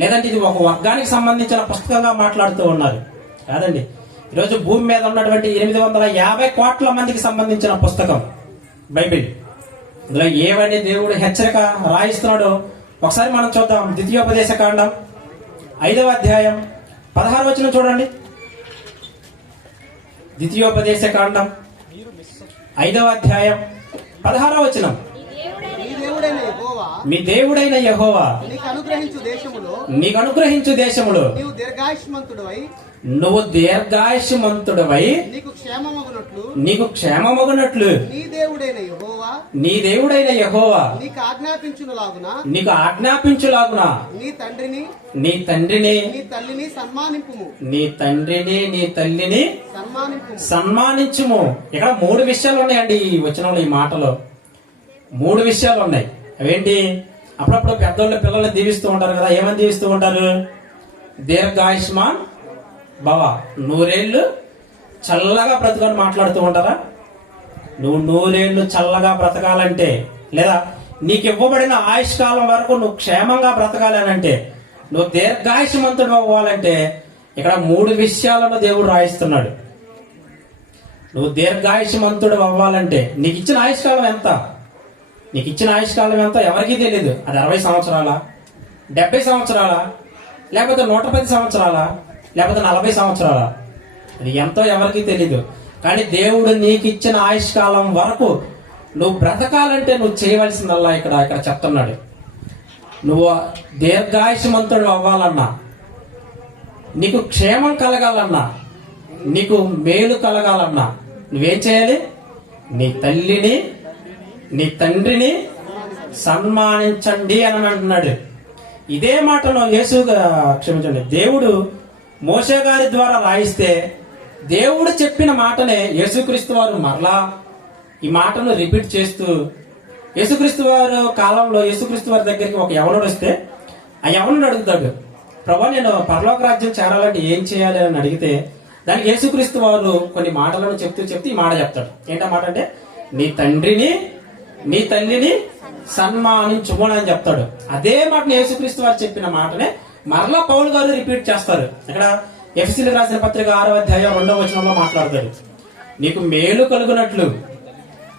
లేదంటే ఇది ఒక వర్గానికి సంబంధించిన పుస్తకంగా మాట్లాడుతూ ఉన్నారు. కాదండి, ఈరోజు భూమి మీద ఉన్నటువంటి 850 కోట్ల మందికి సంబంధించిన పుస్తకం బైబిల్. ఇందులో ఏవన్నీ దేవుడు హెచ్చరిక రాయిస్తున్నాడో ఒకసారి మనం చూద్దాం. ద్వితీయోపదేశ కాండం 5వ అధ్యాయం 16వ వచనం చూడండి. ద్వితీయోపదేశ కాండం 5వ అధ్యాయం 16వ వచనం. మీ దేవుడైన యెహోవా నీకు అనుగ్రహించు దేశములో నువ్వు దీర్ఘాయుష్మంతుడవై నీకు క్షేమమగునట్లు నీ దేవుడైన యెహోవా నీకు ఆజ్ఞాపించులాగున నీ తండ్రిని నీ తల్లిని సన్మానించుము. ఇక్కడ 3 విషయాలు ఉన్నాయండి ఈ వచనంలో, ఈ మాటలో 3 విషయాలు ఉన్నాయి. అవేంటి? అప్పుడప్పుడు పెద్దోళ్ళు పిల్లల్ని దీవిస్తూ ఉంటారు కదా. ఏమని దీవిస్తూ ఉంటారు? దీర్ఘాయుష్మాన్ భవ, 100 ఏళ్ళు చల్లగా బ్రతకని మాట్లాడుతూ ఉంటారా? నువ్వు 100 ఏళ్ళు చల్లగా బ్రతకాలంటే, లేదా నీకు ఇవ్వబడిన ఆయుష్కాలం వరకు నువ్వు క్షేమంగా బ్రతకాలి అని అంటే, నువ్వు దీర్ఘాయుష్మంతుడు అవ్వాలంటే ఇక్కడ 3 విషయాలను దేవుడు రాయిస్తున్నాడు. నువ్వు దీర్ఘాయుష్మంతుడు అవ్వాలంటే నీకు ఇచ్చిన ఆయుష్కాలం ఎంత? నీకు ఇచ్చిన ఆయుష్కాలం ఎంత ఎవరికీ తెలియదు. అది 60 సంవత్సరాల, 70 సంవత్సరాల, లేకపోతే 110 సంవత్సరాల, లేకపోతే 40 సంవత్సరాల, అది ఎంతో ఎవరికీ తెలీదు. కానీ దేవుడు నీకు ఇచ్చిన ఆయుష్కాలం వరకు నువ్వు బ్రతకాలంటే నువ్వు చేయవలసిందల్లా ఇక్కడ చెప్తున్నాడు. నువ్వు దీర్ఘాయుష్మంతుడు అవ్వాలన్నా, నీకు క్షేమం కలగాలన్నా, నీకు మేలు కలగాలన్నా నువ్వేం చేయాలి? నీ తల్లిని నీ తండ్రిని సన్మానించండి అని అంటున్నాడు. ఇదే మాటను దేవుడు మోషే గారి ద్వారా రాయిస్తే, దేవుడు చెప్పిన మాటనే యేసుక్రీస్తు వారు మరలా ఈ మాటను రిపీట్ చేస్తూ, యేసుక్రీస్తు వారు కాలంలో యేసుక్రీస్తు వారి దగ్గరికి ఒక యవనుడు వస్తే ఆ యవనుడు అడుగుతాడు, ప్రభా నేను పరలోక రాజ్యం చేరాలంటే ఏం చేయాలి అని అడిగితే, దానికి యేసుక్రీస్తు వారు కొన్ని మాటలను చెప్తూ ఈ మాట చెప్తాడు. ఏంటా మాట అంటే, నీ తండ్రిని నీ తల్లిని సన్మానించుమని అని చెప్తాడు. అదే మాటను యేసుక్రీస్తు వారు చెప్పిన మాటనే మరలా పౌలు గారు రిపీట్ చేస్తారు. ఇక్కడ ఎఫెసీయులకు రాసిన పత్రిక 6వ అధ్యాయం 2వ వచనంలో మాట్లాడతాడు, నీకు మేలు కలుగునట్లు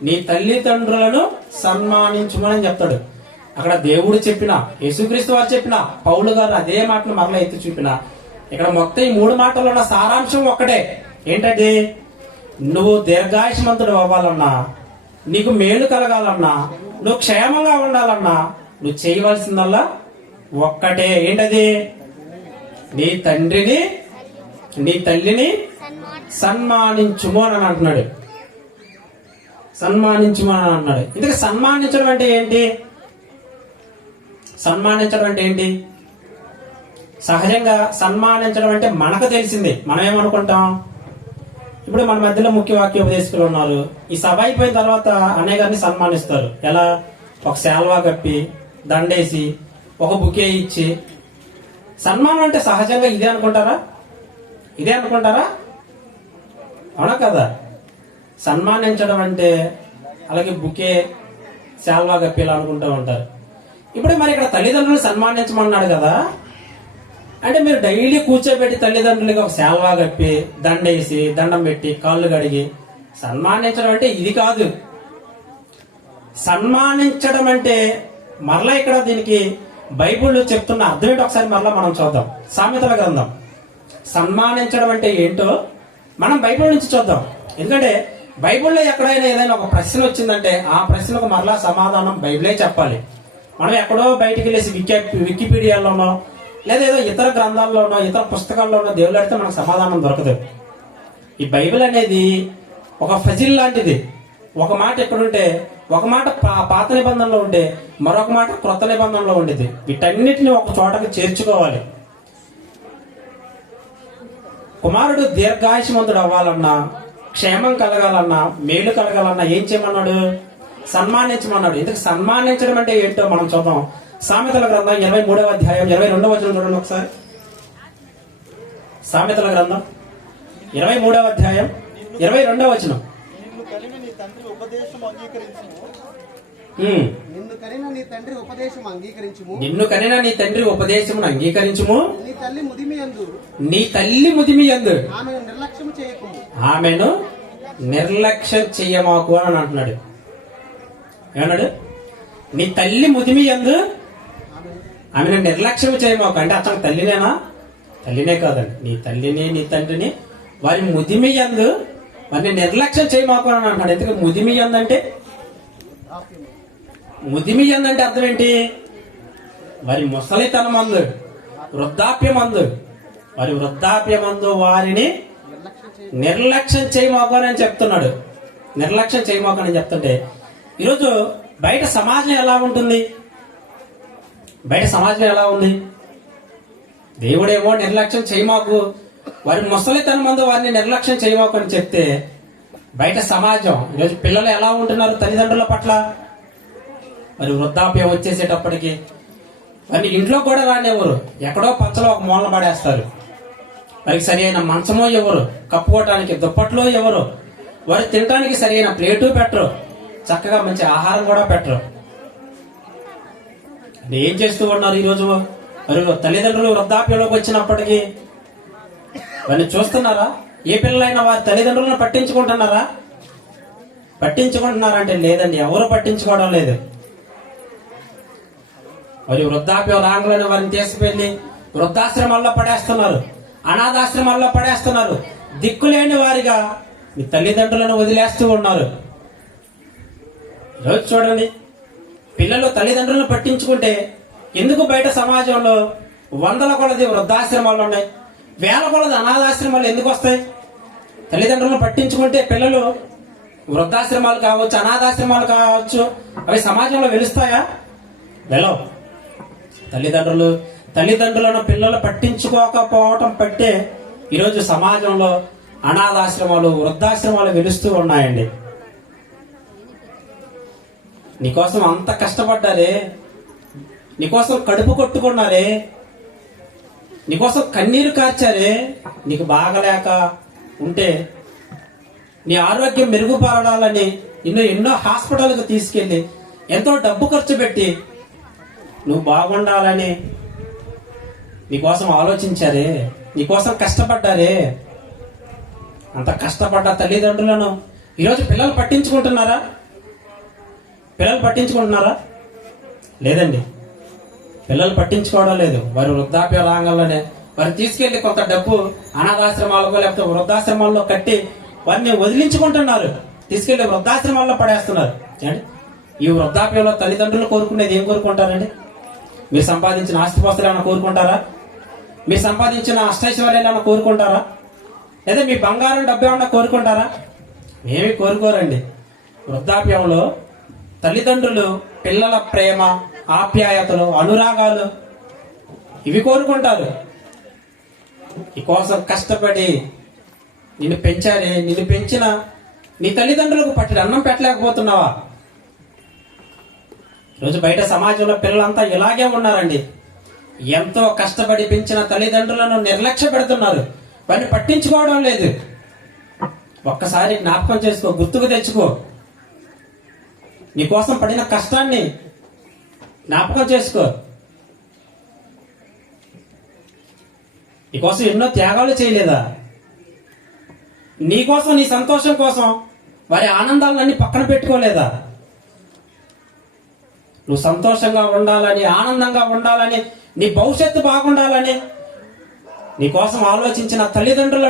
నీ తల్లిదండ్రులను సన్మానించుమని చెప్తాడు. అక్కడ దేవుడు చెప్పిన, యేసుక్రీస్తు వారు చెప్పిన, పౌలు గారు అదే మాటను మరలా ఎత్తి చూపిన. ఇక్కడ మొత్తం ఈ 3 మాటల్లో ఉన్న సారాంశం ఒక్కటే. ఏంటంటే, నువ్వు దీర్ఘాయుష్మంతుడు అవ్వాలన్నా, నీకు మేలు కలగాలన్నా, నువ్వు క్షేమంగా ఉండాలన్నా నువ్వు చేయవలసిందల్లా ఒక్కటే. ఏంటది? నీ తండ్రిని నీ తల్లిని సన్మానించుము అని అంటున్నాడు. సన్మానించుము అని అంటున్నాడు. ఇందుకు సన్మానించడం అంటే ఏంటి? సన్మానించడం అంటే ఏంటి? సహజంగా సన్మానించడం అంటే మనకు తెలిసింది. మనం ఏమనుకుంటాం? ఇప్పుడు మన మధ్యలో ముఖ్య వాక్యోపదేశకులు ఉన్నారు. ఈ సభ అయిపోయిన తర్వాత అన్నయ్య గారిని సన్మానిస్తారు. ఎలా? ఒక శాల్వా కప్పి, దండేసి, ఒక బుకే ఇచ్చి. సన్మానం అంటే సహజంగా ఇదే అనుకుంటారా? అవునా కదా? సన్మానించడం అంటే అలాగే బుకే, శాల్వా కప్పి ఇలా అనుకుంటూ ఉంటారు. ఇప్పుడు మరి ఇక్కడ తల్లిదండ్రులు సన్మానించమన్నాడు కదా, అంటే మీరు డైలీ కూర్చోబెట్టి తల్లిదండ్రులకి ఒక శాల్వా కప్పి, దండేసి, దండం పెట్టి, కాళ్ళు కడిగి సన్మానించడం అంటే ఇది కాదు. సన్మానించడం అంటే మరలా ఇక్కడ దీనికి బైబిల్లో చెప్తున్న అర్థం ఏంటో ఒకసారి మరలా మనం చూద్దాం. సామెతల గ్రంథం. సన్మానించడం అంటే ఏంటో మనం బైబిల్ నుంచి చూద్దాం. ఎందుకంటే బైబిల్లో ఎక్కడైనా ఏదైనా ఒక ప్రశ్న వచ్చిందంటే ఆ ప్రశ్నకు మరలా సమాధానం బైబిలే చెప్పాలి. మనం ఎక్కడో బయటికి వెళ్ళేసి వికీపీడియాలోనో లేదా ఏదో ఇతర గ్రంథాల్లోనో ఇతర పుస్తకాల్లోనో దేవుళ్ళు అడిగితే మనకు సమాధానం దొరకదు. ఈ బైబిల్ అనేది ఒక ఫజిల్ లాంటిది. ఒక మాట ఎక్కడుంటే ఒక మాట పాత నిబంధనలో ఉంటే మరొక మాట క్రొత్త నిబంధనలో ఉండేది. వీటన్నిటిని ఒక చోటకి చేర్చుకోవాలి. కుమారుడు దీర్ఘాయుష్మంతుడు అవ్వాలన్నా, క్షేమం కలగాలన్నా, మేలు కలగాలన్నా ఏం చేయమన్నాడు? సన్మానించమన్నాడు. ఇందుకు సన్మానించడం అంటే ఏంటో మనం చూద్దాం. సామెతల గ్రంథం 23వ అధ్యాయం 22వ వచనం చూడండి ఒకసారి. సామెతల గ్రంథం 23వ అధ్యాయం 22వ వచనం. నిన్ను కనిన నీ తండ్రి ఉపదేశం అంగీకరించుము. నిన్ను కనిన నీ తండ్రి ఉపదేశం అంగీకరించుము. నిన్ను కనిన నీ తండ్రి ఉపదేశమును అంగీకరించుము. నీ తల్లి ముదిమియందు నీ తల్లి ముదిమియందు ఆమెను నిర్లక్ష్యం చేయకుము. ఆమెను నిర్లక్ష్యం చెయ్యమాకు అని అంటున్నాడు. ఏమన్నాడు? నీ తల్లి ముదిమియందు ఆమెను నిర్లక్ష్యం చేయమాకు. అంటే అతను తల్లినేనా? తల్లినే కాదండి, నీ తల్లిని నీ తండ్రిని వారి ముదిమియందు వారిని నిర్లక్ష్యం చేయమాకు అని అంటున్నాడు. ఎందుకంటే ముదిమియందు అంటే, ముదిమియందు అంటే అర్థం ఏంటి? వారి ముసలితనమందు, వృద్ధాప్యమందు, వారి వృద్ధాప్యమందు వారిని నిర్లక్ష్యం చేయమాకు అని చెప్తున్నాడు. నిర్లక్ష్యం చేయమాకు అని చెప్తుంటే ఈరోజు బయట సమాజం ఎలా ఉంటుంది? బయట సమాజం ఎలా ఉంది? దేవుడేమో నిర్లక్ష్యం చేయమాకు, వారి ముసలితనం మందు వారిని నిర్లక్ష్యం చేయమాకు అని చెప్తే, బయట సమాజం ఈరోజు పిల్లలు ఎలా ఉంటున్నారు తల్లిదండ్రుల పట్ల? మరి వృద్ధాప్యం వచ్చేసేటప్పటికి వారిని ఇంట్లో కూడా రానివ్వరు, ఎక్కడో పచ్చలో ఒక మూలన పడేస్తారు. వారికి సరి అయిన మంచమో ఎవరు, కప్పుకోవటానికి దుప్పట్లో ఎవరు, వారు తినడానికి సరి అయిన ప్లేటు పెట్టరు, చక్కగా మంచి ఆహారం కూడా పెట్టరు. అంటే ఏం చేస్తూ ఉన్నారు ఈరోజు? మరి తల్లిదండ్రులు వృద్ధాప్యంలోకి వచ్చినప్పటికీ వారిని చూస్తున్నారా? ఏ పిల్లలైనా వారి తల్లిదండ్రులను పట్టించుకుంటున్నారా? పట్టించుకుంటున్నారంటే లేదండి, ఎవరు పట్టించుకోవడం లేదు. మరి వృద్ధాప్యం రాంగులని వారిని తీసుకెళ్లి వృద్ధాశ్రమాల్లో పడేస్తున్నారు, అనాథాశ్రమాల్లో పడేస్తున్నారు. దిక్కులేని వారిగా మీ తల్లిదండ్రులను వదిలేస్తూ ఉన్నారు. రోజు చూడండి, పిల్లలు తల్లిదండ్రులను పట్టించుకుంటే ఎందుకు బయట సమాజంలో వందల కొలది వృద్ధాశ్రమాలు ఉన్నాయి, వేల కొలది అనాథాశ్రమాలు ఎందుకు వస్తాయి? తల్లిదండ్రులను పట్టించుకుంటే పిల్లలు వృద్ధాశ్రమాలు కావచ్చు, అనాథాశ్రమాలు కావచ్చు, అవి సమాజంలో వెలుస్తాయా? వెళ్ళవు. తల్లిదండ్రులను పిల్లలు పట్టించుకోకపోవటం పట్టే ఈరోజు సమాజంలో అనాథాశ్రమాలు, వృద్ధాశ్రమాలు వెలుస్తూ ఉన్నాయండి. నీకోసం అంత కష్టపడ్డారే, నీకోసం కడుపు కొట్టుకున్నారే, నీకోసం కన్నీరు కార్చారే, నీకు బాగలేక ఉంటే నీ ఆరోగ్యం మెరుగుపడాలని ఎన్నో హాస్పిటల్కి తీసుకెళ్లి ఎంతో డబ్బు ఖర్చు పెట్టి నువ్వు బాగుండాలని నీకోసం ఆలోచించారే, నీకోసం కష్టపడ్డారే. అంత కష్టపడ్డ తల్లిదండ్రులను ఈరోజు పిల్లలు పట్టించుకుంటున్నారా? పిల్లలు పట్టించుకుంటున్నారా? లేదండి, పిల్లలు పట్టించుకోవడం లేదు. వారి వృద్ధాప్య రంగంలోనే వారిని తీసుకెళ్లి కొంత డబ్బు అనాథాశ్రమాలకు లేకపోతే వృద్ధాశ్రమాల్లో కట్టి వారిని వదిలించుకుంటున్నారు, తీసుకెళ్లి వృద్ధాశ్రమాల్లో పడేస్తున్నారు. ఈ వృద్ధాప్యంలో తల్లిదండ్రులు కోరుకునేది ఏం కోరుకుంటారండి? మీరు సంపాదించిన ఆస్తిపాస్తులు ఏమైనా కోరుకుంటారా? మీరు సంపాదించిన అష్టైశ్వర్యాలు ఏమైనా కోరుకుంటారా? లేదా మీ బంగారం డబ్బు ఏమన్నా కోరుకుంటారా? ఏమి కోరుకోరండి. వృద్ధాప్యంలో తల్లిదండ్రులు పిల్లల ప్రేమ, ఆప్యాయతలు, అనురాగాలు ఇవి కోరుకుంటారు. ఈ కోసం కష్టపడి నిన్ను పెంచారే, నిన్ను పెంచిన నీ తల్లిదండ్రులకు పట్టిన అన్నం పెట్టలేకపోతున్నావా? రోజు బయట సమాజంలో పిల్లలంతా ఇలాగే ఉన్నారండి. ఎంతో కష్టపడి పెంచిన తల్లిదండ్రులను నిర్లక్ష్య పెడుతున్నారు, వారిని పట్టించుకోవడం లేదు. ఒక్కసారి జ్ఞాపకం చేసుకో, గుర్తుకు తెచ్చుకో. నీకోసం పడిన కష్టాన్ని జ్ఞాపకం చేసుకో. నీకోసం ఎన్నో త్యాగాలు చేయలేదా? నీకోసం, నీ సంతోషం కోసం వారి ఆనందాలన్నీ పక్కన పెట్టుకోలేదా? నువ్వు సంతోషంగా ఉండాలని, ఆనందంగా ఉండాలని, నీ భవిష్యత్తు బాగుండాలని నీకోసం ఆలోచించిన తల్లిదండ్రుల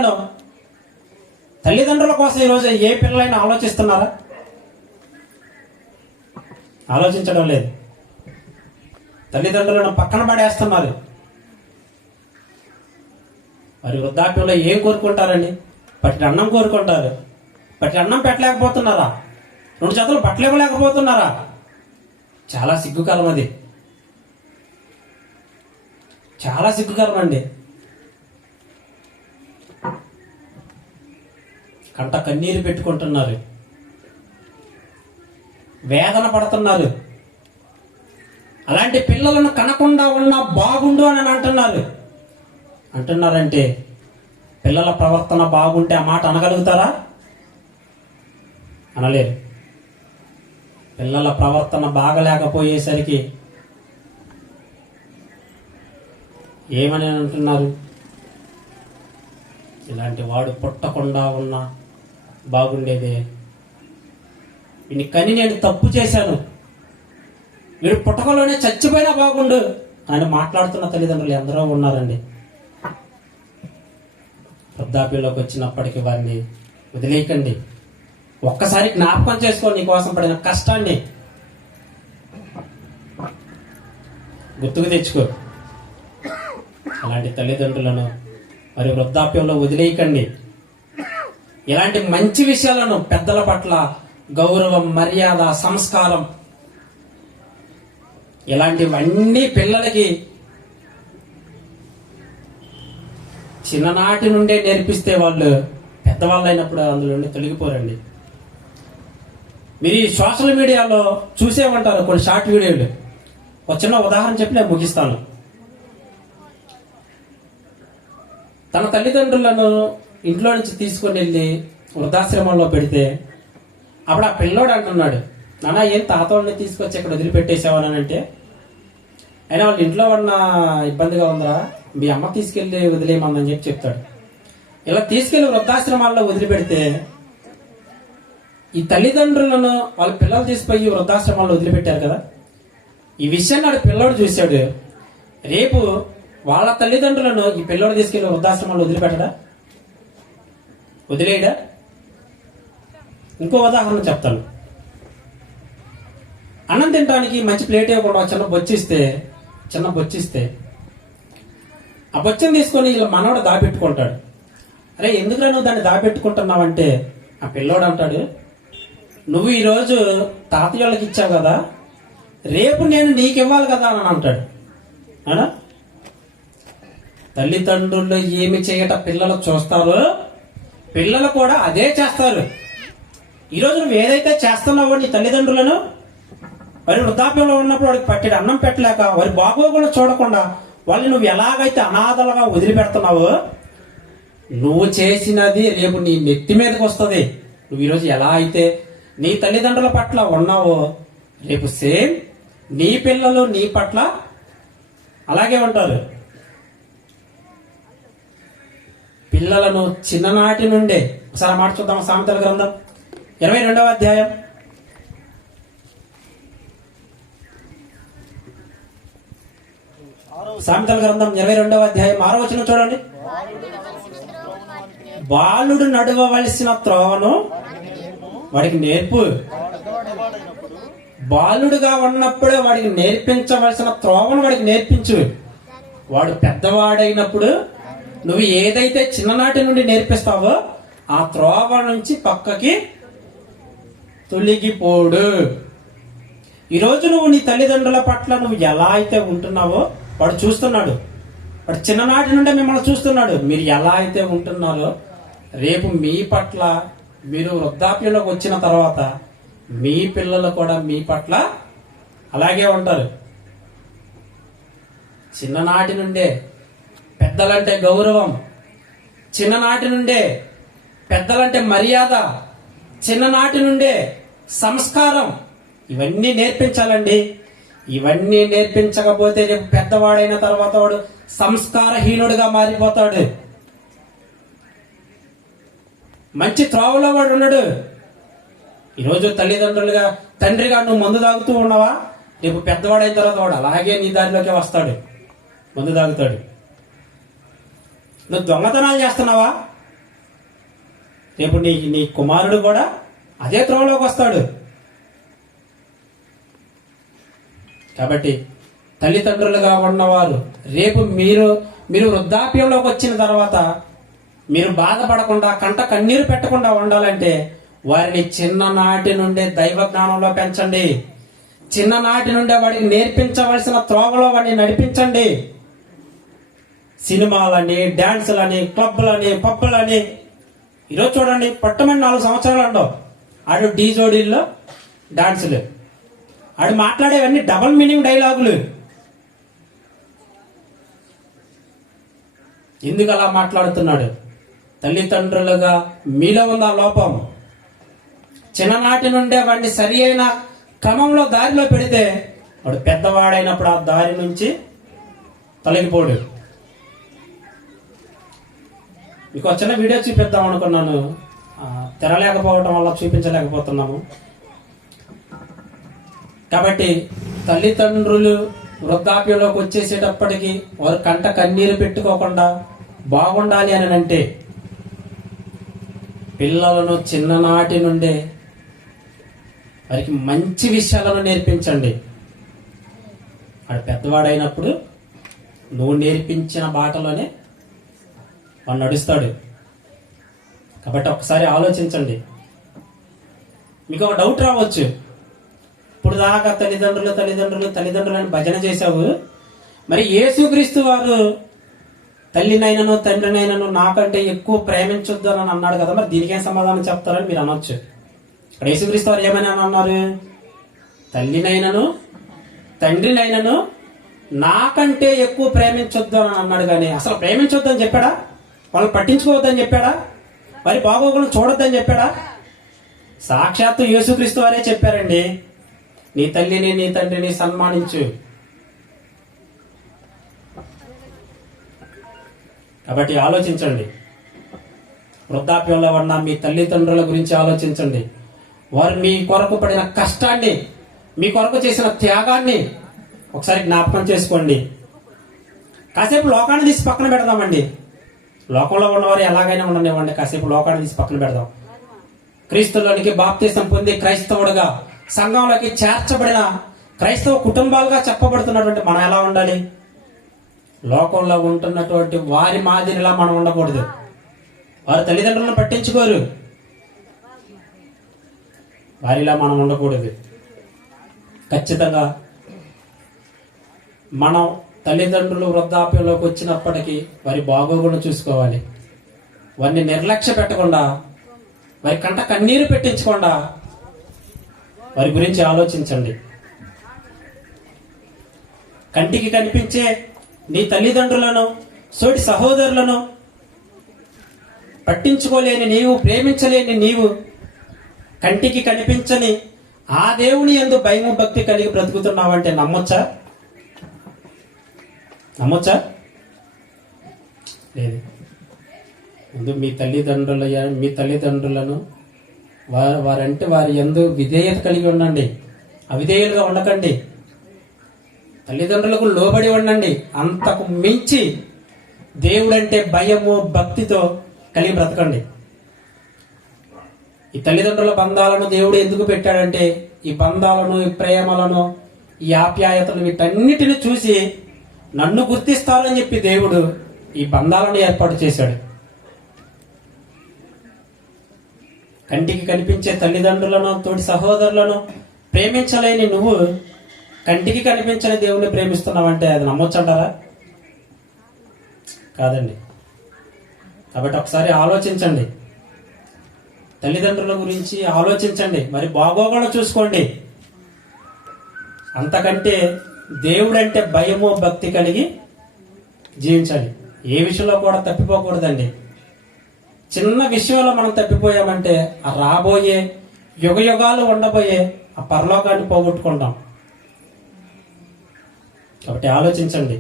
కోసం ఈరోజు ఏ పిల్లలైనా ఆలోచిస్తున్నారా? ఆలోచించడం లేదు. తల్లిదండ్రులను పక్కన పడేస్తున్నారు. మరి వృద్ధాప్యంలో ఏం కోరుకుంటారండి? పట్టి అన్నం కోరుకుంటారు. పట్టి అన్నం పెట్టలేకపోతున్నారా? 2 జతలు బట్టలు ఇవ్వలేకపోతున్నారా? చాలా సిగ్గుకరం అది, చాలా సిగ్గుకరం అండి. కంట కన్నీరు పెట్టుకుంటున్నారు, వేదన పడుతున్నారు. అలాంటి పిల్లలను కనకుండా ఉన్నా బాగుండు అని అంటున్నారంటే పిల్లల ప్రవర్తన బాగుంటే ఆ మాట అనగలుగుతారా? అనలేరు. పిల్లల ప్రవర్తన బాగలేకపోయేసరికి ఏమని అంటున్నారు? ఇలాంటి వాడు పుట్టకుండా ఉన్నా బాగుండేదే, వీని కని నేను తప్పు చేశాను, వీడు పుట్టకలోనే చచ్చిపోయినా బాగుండు అని మాట్లాడుతున్న తల్లిదండ్రులు ఎందరో ఉన్నారండి. వృద్ధాప్యంలోకి వచ్చినప్పటికీ వారిని వదిలేయకండి. ఒక్కసారి జ్ఞాపకం చేసుకో నీ కోసం పడిన కష్టాన్ని, గుర్తుకు తెచ్చుకో. అలాంటి తల్లిదండ్రులను మరి వృద్ధాప్యంలో వదిలేయకండి. ఇలాంటి మంచి విషయాలను, పెద్దల పట్ల గౌరవం, మర్యాద, సంస్కారం, ఇలాంటివన్నీ పిల్లలకి చిన్ననాటి నుండే నేర్పిస్తే వాళ్ళు పెద్దవాళ్ళు అయినప్పుడు అందులో నుండి తొలగిపోరండి. మీరు ఈ సోషల్ మీడియాలో చూసే ఉంటారు కొన్ని షార్ట్ వీడియోలు. ఒక చిన్న ఉదాహరణ చెప్పి నేను ముగిస్తాను. తన తల్లిదండ్రులను ఇంట్లో నుంచి తీసుకొని వెళ్ళి వృద్ధాశ్రమంలో పెడితే అప్పుడు ఆ పిల్లోడు అంటున్నాడు, నాన్న ఏం తాతోళ్ళని తీసుకొచ్చి ఇక్కడ వదిలిపెట్టేసావని అంటే, అయినా వాళ్ళ ఇంట్లో ఉన్న ఇబ్బందిగా ఉందా, మీ అమ్మ తీసుకెళ్లి వదిలేయమందని చెప్తాడు. ఇలా తీసుకెళ్లి వృద్ధాశ్రమాల్లో వదిలిపెడితే ఈ తల్లిదండ్రులను వాళ్ళ పిల్లలు తీసుకుపోయి వృద్ధాశ్రమాల్లో వదిలిపెట్టారు కదా, ఈ విషయాన్ని నాడు పిల్లోడు చూశాడు. రేపు వాళ్ళ తల్లిదండ్రులను ఈ పిల్లోడు తీసుకెళ్లి వృద్ధాశ్రమాల్లో వదిలిపెట్టడా? వదిలేయడా? ఇంకో ఉదాహరణ చెప్తాను. అన్నం తినడానికి మంచి ప్లేట్ ఇవ్వకుండా చిన్న బొచ్చిస్తే ఆ బొచ్చను తీసుకొని ఇలా మనవడు దాపెట్టుకుంటాడు. అరే ఎందుకురా నువ్వు దాన్ని దాపెట్టుకుంటున్నావంటే ఆ పిల్లోడు అంటాడు, నువ్వు ఈరోజు తాతయ్య వాళ్ళకి ఇచ్చావు కదా, రేపు నేను నీకు ఇవ్వాలి కదా అని అంటాడు. అవునా? తల్లిదండ్రులు ఏమి చేయట పిల్లలు చూస్తారో పిల్లలు కూడా అదే చేస్తారు. ఈరోజు నువ్వు ఏదైతే చేస్తున్నావో నీ తల్లిదండ్రులను, వారి వృద్ధాప్యంలో ఉన్నప్పుడు వాడికి పట్టేది అన్నం పెట్టలేక, వారి బాగోగులు చూడకుండా వాళ్ళని నువ్వు ఎలాగైతే అనాథలుగా వదిలిపెడుతున్నావో, నువ్వు చేసినది రేపు నీ నెత్తి మీదకి వస్తుంది. నువ్వు ఈరోజు ఎలా అయితే నీ తల్లిదండ్రుల పట్ల ఉన్నావో రేపు సేమ్ నీ పిల్లలు నీ పట్ల అలాగే ఉంటారు. పిల్లలను చిన్ననాటి నుండే, ఒకసారి మాట చూద్దాం. సామెతల గ్రంథం 22వ అధ్యాయం 6వ వచనం చూడండి. బాలుడు నడవవలసిన త్రోవను వాడికి నేర్పు. బాలుడుగా ఉన్నప్పుడే వాడికి నేర్పించవలసిన త్రోవను వాడికి నేర్పించు. వాడు పెద్దవాడైనప్పుడు నువ్వు ఏదైతే చిన్ననాటి నుండి నేర్పిస్తావో ఆ త్రోవ నుంచి పక్కకి తొలగిపోడు. ఈరోజు నువ్వు నీ తల్లిదండ్రుల పట్ల నువ్వు ఎలా అయితే ఉంటున్నావో వాడు చూస్తున్నాడు. వాడు చిన్ననాటి నుండే మిమ్మల్ని చూస్తున్నాడు. మీరు ఎలా అయితే ఉంటున్నారో రేపు మీ పట్ల, మీరు వృద్ధాప్యంలోకి వచ్చిన తర్వాత మీ పిల్లలు కూడా మీ పట్ల అలాగే ఉంటారు. చిన్ననాటి నుండే పెద్దలంటే గౌరవం, చిన్ననాటి నుండే పెద్దలంటే మర్యాద, చిన్ననాటి నుండే సంస్కారం, ఇవన్నీ నేర్పించాలండి. ఇవన్నీ నేర్పించకపోతే రేపు పెద్దవాడైన తర్వాత వాడు సంస్కారహీనుడిగా మారిపోతాడు. మంచి త్రోవలో వాడు ఉన్నాడు. ఈరోజు తల్లిదండ్రులుగా, తండ్రిగా నువ్వు మందు తాగుతూ ఉన్నావా, రేపు పెద్దవాడైన తర్వాత వాడు అలాగే నీ దారిలోకి వస్తాడు, మందు తాగుతాడు. నువ్వు దొంగతనాలు చేస్తున్నావా, రేపు నీ కుమారుడు కూడా అదే త్రోవలోకి వస్తాడు. కాబట్టి తల్లిదండ్రులుగా ఉన్నవారు రేపు మీరు వృద్ధాప్యంలోకి వచ్చిన తర్వాత మీరు బాధపడకుండా, కంట కన్నీరు పెట్టకుండా ఉండాలంటే వారిని చిన్ననాటి నుండే దైవ జ్ఞానంలో పెంచండి. చిన్ననాటి నుండే వాడికి నేర్పించవలసిన త్రోవలో వాడిని నడిపించండి. సినిమాలని, డాన్సులని, క్లబ్లని, పబ్బులని. ఈరోజు చూడండి, పట్టమని 4 సంవత్సరాలు ఉండవు ఆడు డీ జోడీల్లో డాన్సులు. ఆడు మాట్లాడేవన్నీ డబల్ మీనింగ్ డైలాగులు. ఎందుకు అలా మాట్లాడుతున్నాడు? తల్లిదండ్రులుగా మీలో ఉన్న లోపం. చిన్ననాటి నుండే వాడిని సరి అయిన క్రమంలో దారిలో పెడితే వాడు పెద్దవాడైనప్పుడు ఆ దారి నుంచి తొలగిపోడు. మీకు చిన్న వీడియో చూపిద్దాం అనుకున్నాను, తెరలేకపోవడం వల్ల చూపించలేకపోతున్నాము. కాబట్టి తల్లిదండ్రులు వృద్ధాప్యంలోకి వచ్చేసేటప్పటికి వారు కంట కన్నీరు పెట్టుకోకుండా బాగుండాలి అని అంటే పిల్లలను చిన్ననాటి నుండే వారికి మంచి విషయాలను నేర్పించండి. వాడు పెద్దవాడైనప్పుడు నువ్వు నేర్పించిన బాటలోనే వాడు నడుస్తాడు. కాబట్టి ఒకసారి ఆలోచించండి. మీకు ఒక డౌట్ రావచ్చు, ఇప్పుడు దాకా తల్లిదండ్రులని భజన చేశావు, మరి యేసుక్రీస్తు వారు తల్లినైనను తండ్రినైనను నాకంటే ఎక్కువ ప్రేమించొద్దు అని అన్నాడు కదా, మరి దీనికేం సమాధానం చెప్తారని మీరు అనొచ్చు. ఇక్కడ యేసుక్రీస్తు వారు ఏమని అన్నారు? తల్లినైనను తండ్రినైనను నాకంటే ఎక్కువ ప్రేమించొద్దు అని అన్నాడు. కానీ అసలు ప్రేమించొద్దు అని చెప్పాడా? వాళ్ళు పట్టించుకోవద్దని చెప్పాడా? వారి బాగోగులను చూడొద్దని చెప్పాడా? సాక్షాత్తు యేసుక్రీస్తు వారే చెప్పారండి, నీ తల్లిని నీ తండ్రిని సన్మానించు. కాబట్టి ఆలోచించండి. వృద్ధాప్యంలో ఉన్న మీ తల్లిదండ్రుల గురించి ఆలోచించండి. వారు మీ కొరకు పడిన కష్టాన్ని, మీ కొరకు చేసిన త్యాగాన్ని ఒకసారి జ్ఞాపకం చేసుకోండి. కాసేపు లోకాన్ని తీసి పక్కన పెడదామండి. లోకంలో ఉన్నవారు ఎలాగైనా ఉండనివ్వండి, కాసేపు లోకాన్ని తీసి పక్కన పెడదాం. క్రీస్తులోనికి బాప్తిసం పొంది క్రైస్తవుడుగా సంఘంలోకి చేర్చబడిన క్రైస్తవ కుటుంబాలుగా చెప్పబడుతున్నటువంటి మనం ఎలా ఉండాలి? లోకంలో ఉంటున్నటువంటి వారి మాదిరిలా మనం ఉండకూడదు. వారి తల్లిదండ్రులను పట్టించుకోరు, వారిలా మనం ఉండకూడదు. ఖచ్చితంగా మనం తల్లిదండ్రులు వృద్ధాప్యంలోకి వచ్చినప్పటికీ వారి బాగోగులను చూసుకోవాలి. వారిని నిర్లక్ష్య పెట్టకుండా, వారి కంట కన్నీరు పెట్టించకుండా వారి గురించి ఆలోచించండి. కంటికి కనిపించే నీ తల్లిదండ్రులను, సోటి సహోదరులను పట్టించుకోలేని నీవు, ప్రేమించలేని నీవు, కంటికి కనిపించని ఆ దేవుని యందు భయము భక్తి కలిగి బ్రతుకుతున్నావంటే నమ్మొచ్చా? నమ్మొచ్చా? లేదు. ముందు మీ తల్లిదండ్రులను వారంటే వారి యందు విధేయత కలిగి ఉండండి. అవిధేయులుగా ఉండకండి. తల్లిదండ్రులకు లోబడి ఉండండి. అంతకు మించి దేవుడంటే భయము భక్తితో కలిగి బ్రతకండి. ఈ తల్లిదండ్రుల బంధాలను దేవుడు ఎందుకు పెట్టాడంటే, ఈ బంధాలను, ఈ ప్రేమలను, ఈ ఆప్యాయతలు వీటన్నిటిని చూసి నన్ను గుర్తిస్తారని చెప్పి దేవుడు ఈ బంధాలను ఏర్పాటు చేశాడు. కంటికి కనిపించే తల్లిదండ్రులను, తోటి సహోదరులను ప్రేమించలేని నువ్వు కంటికి కనిపించని దేవుణ్ణి ప్రేమిస్తున్నావంటే అది నమ్మొచ్చంటారా? కాదండి. కాబట్టి ఒకసారి ఆలోచించండి. తల్లిదండ్రుల గురించి ఆలోచించండి. మరి బాగోగులు చూసుకోండి. అంతకంటే దేవుడంటే భయము భక్తి కలిగి జీవించాలి. ఏ విషయంలో కూడా తప్పిపోకూడదండి. చిన్న విషయంలో మనం తప్పిపోయామంటే ఆ రాబోయే యుగ యుగాలు ఉండబోయే ఆ పరలోకాన్ని పోగొట్టుకుంటాం. కాబట్టి ఆలోచించండి.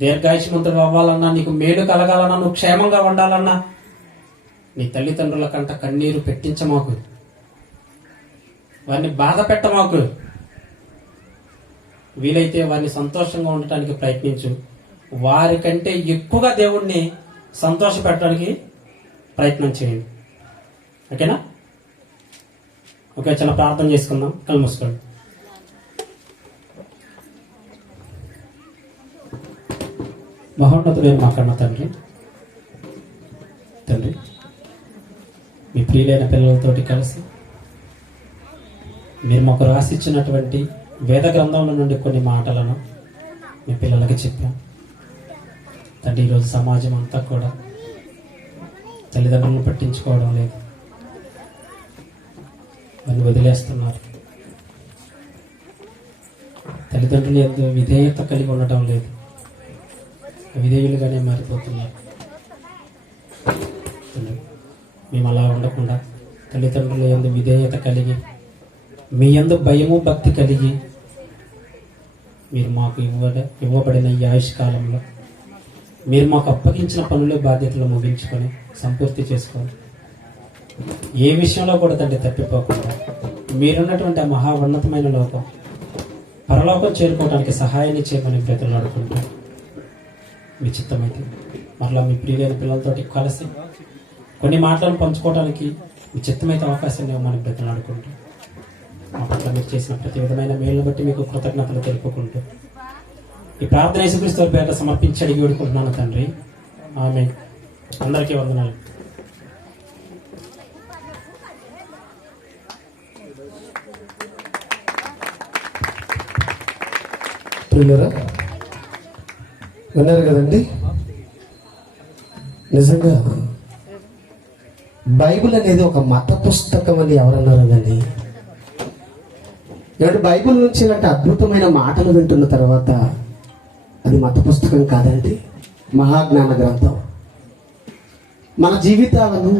దీర్ఘాయుష్మంతుడు అవ్వాలన్నా, నీకు మేలు కలగాలన్నా, నువ్వు క్షేమంగా ఉండాలన్నా నీ తల్లిదండ్రుల కంట కన్నీరు పెట్టించమాకు, వారిని బాధ పెట్టమాకు. వీలైతే వారిని సంతోషంగా ఉండటానికి ప్రయత్నించు. వారికంటే ఎక్కువగా దేవుణ్ణి సంతోష పెట్టడానికి ప్రయత్నం చేయండి. ఓకేనా? ఓకే, చిన్న ప్రార్థన చేసుకుందాం. కళ్ళు మూసుకోండి. మహోన్నతుడైన మా కన్న తండ్రి మీ ప్రియులైన పిల్లలతోటి కలిసి మీరు మాకు రాసిచ్చినటువంటి వేద గ్రంథంలో నుండి కొన్ని మాటలను మీ పిల్లలకి చెప్పాం తండ్రి. ఈరోజు సమాజం అంతా కూడా తల్లిదండ్రులను పట్టించుకోవడం లేదు, వారిని వదిలేస్తున్నారు. తల్లిదండ్రులు ఎంతో విధేయత కలిగి ఉండటం లేదు, విధేయులుగానే మారిపోతున్నారు. మేము అలా ఉండకుండా తల్లిదండ్రులు ఎందు విధేయత కలిగి, మీ యందు భయము భక్తి కలిగి, మీరు మాకు ఇవ్వబడిన ఈ ఆయుష్కాలంలో మీరు మాకు అప్పగించిన పనులు బాధ్యతలు ముగించుకొని సంపూర్తి చేసుకోవాలి. ఏ విషయంలో కూడా తండ్రి తప్పిపోకుండా మీరున్నటువంటి ఆ మహా ఉన్నతమైన లోకం పరలోకం చేరుకోవడానికి సహాయాన్ని చేయమని ప్రజలు అడుగుకుంటూ, మీ చిత్తమైతే మరలా మీ ప్రియులైన పిల్లలతోటి కలిసి కొన్ని మాటలను పంచుకోవడానికి మీ చిత్తమైతే అవకాశాన్ని ఇవ్వమని ప్రజలు అడుగుకుంటూ, మా పట్ల మీరు చేసిన ప్రతి విధమైన మేలును బట్టి మీకు కృతజ్ఞతలు తెలుపుకుంటూ ఈ ప్రార్థన యేసుక్రీస్తు వారి పేరిట సమర్పించి అడిగి వేడుకుంటున్నాను తండ్రి. ఆమేన్. అందరికీ వందనాలు. ప్రియులరా, విన్నారు కదండి. నిజంగా బైబిల్ అనేది ఒక మత పుస్తకం అని ఎవరన్నారు కానీ, ఇలాంటి బైబిల్ నుంచి ఇలాంటి అద్భుతమైన మాటలు వింటున్న తర్వాత అది మత పుస్తకం కాదండి, మహాజ్ఞాన గ్రంథం. మన జీవితాలను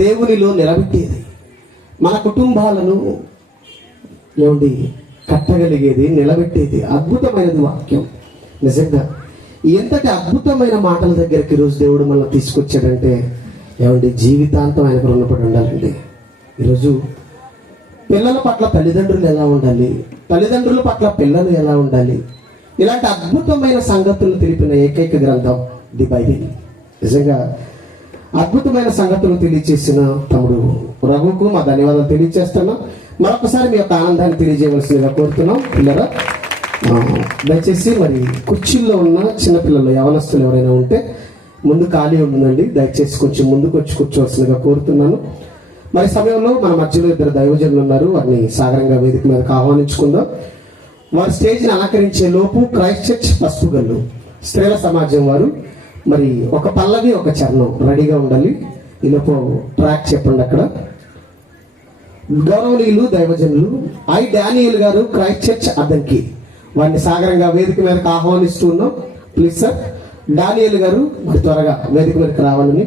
దేవునిలో నిలబెట్టేది, మన కుటుంబాలను ఏమండి కట్టగలిగేది, నిలబెట్టేది అద్భుతమైనది వాక్యం. నిజంగా ఎంతటి అద్భుతమైన మాటల దగ్గరికి ఈరోజు దేవుడు మనల్ని తీసుకొచ్చాడంటే ఏమండి జీవితాంతం ఆయనకు రుణపడి ఉండాలండి. ఈరోజు పిల్లల పట్ల తల్లిదండ్రులు ఎలా ఉండాలి, తల్లిదండ్రుల పట్ల పిల్లలు ఎలా ఉండాలి, ఇలాంటి అద్భుతమైన సంగతులు తెలిపిన ఏకైక గ్రంథం ది బైబిల్. నిజంగా అద్భుతమైన సంగతులు తెలియచేసిన తమ్ముడు రఘుకు మా ధన్యవాదాలు తెలియజేస్తున్నాం. మరొకసారి మీ యొక్క ఆనందాన్ని తెలియజేయవలసిందిగా కోరుతున్నాం. పిల్లరా, దయచేసి మరి కుర్చీల్లో ఉన్న చిన్నపిల్లలు యవనస్తులు ఎవరైనా ఉంటే ముందు ఖాళీ ఉంటుందండి, దయచేసి కొంచెం ముందుకు వచ్చి కూర్చోవలసిందిగా కోరుతున్నాను. మరి సమయంలో మన మధ్యలో ఇద్దరు దైవజనులు ఉన్నారు, వారిని సాగరంగా వేదిక మీదకి ఆహ్వానించుకుందాం. వారి స్టేజ్ని అలంకరించే లోపు క్రైస్ట్ చర్చ్ పసుపుగల్లు స్త్రీల సమాజం వారు మరి ఒక పల్లవి ఒక చరణం రెడీగా ఉండాలి. ఈలోపు ట్రాక్ చెప్పండి. అక్కడ గౌరవనీయులు దైవజనులు ఐ డానియల్ గారు క్రైస్ట్ చర్చ్ అద్దంకి, వారిని సాగరంగా వేదిక మీదకి ఆహ్వానిస్తూ ఉన్నాం. ప్లీజ్ సార్, డానియల్ గారు మరి త్వరగా వేదిక మీదకి రావాలని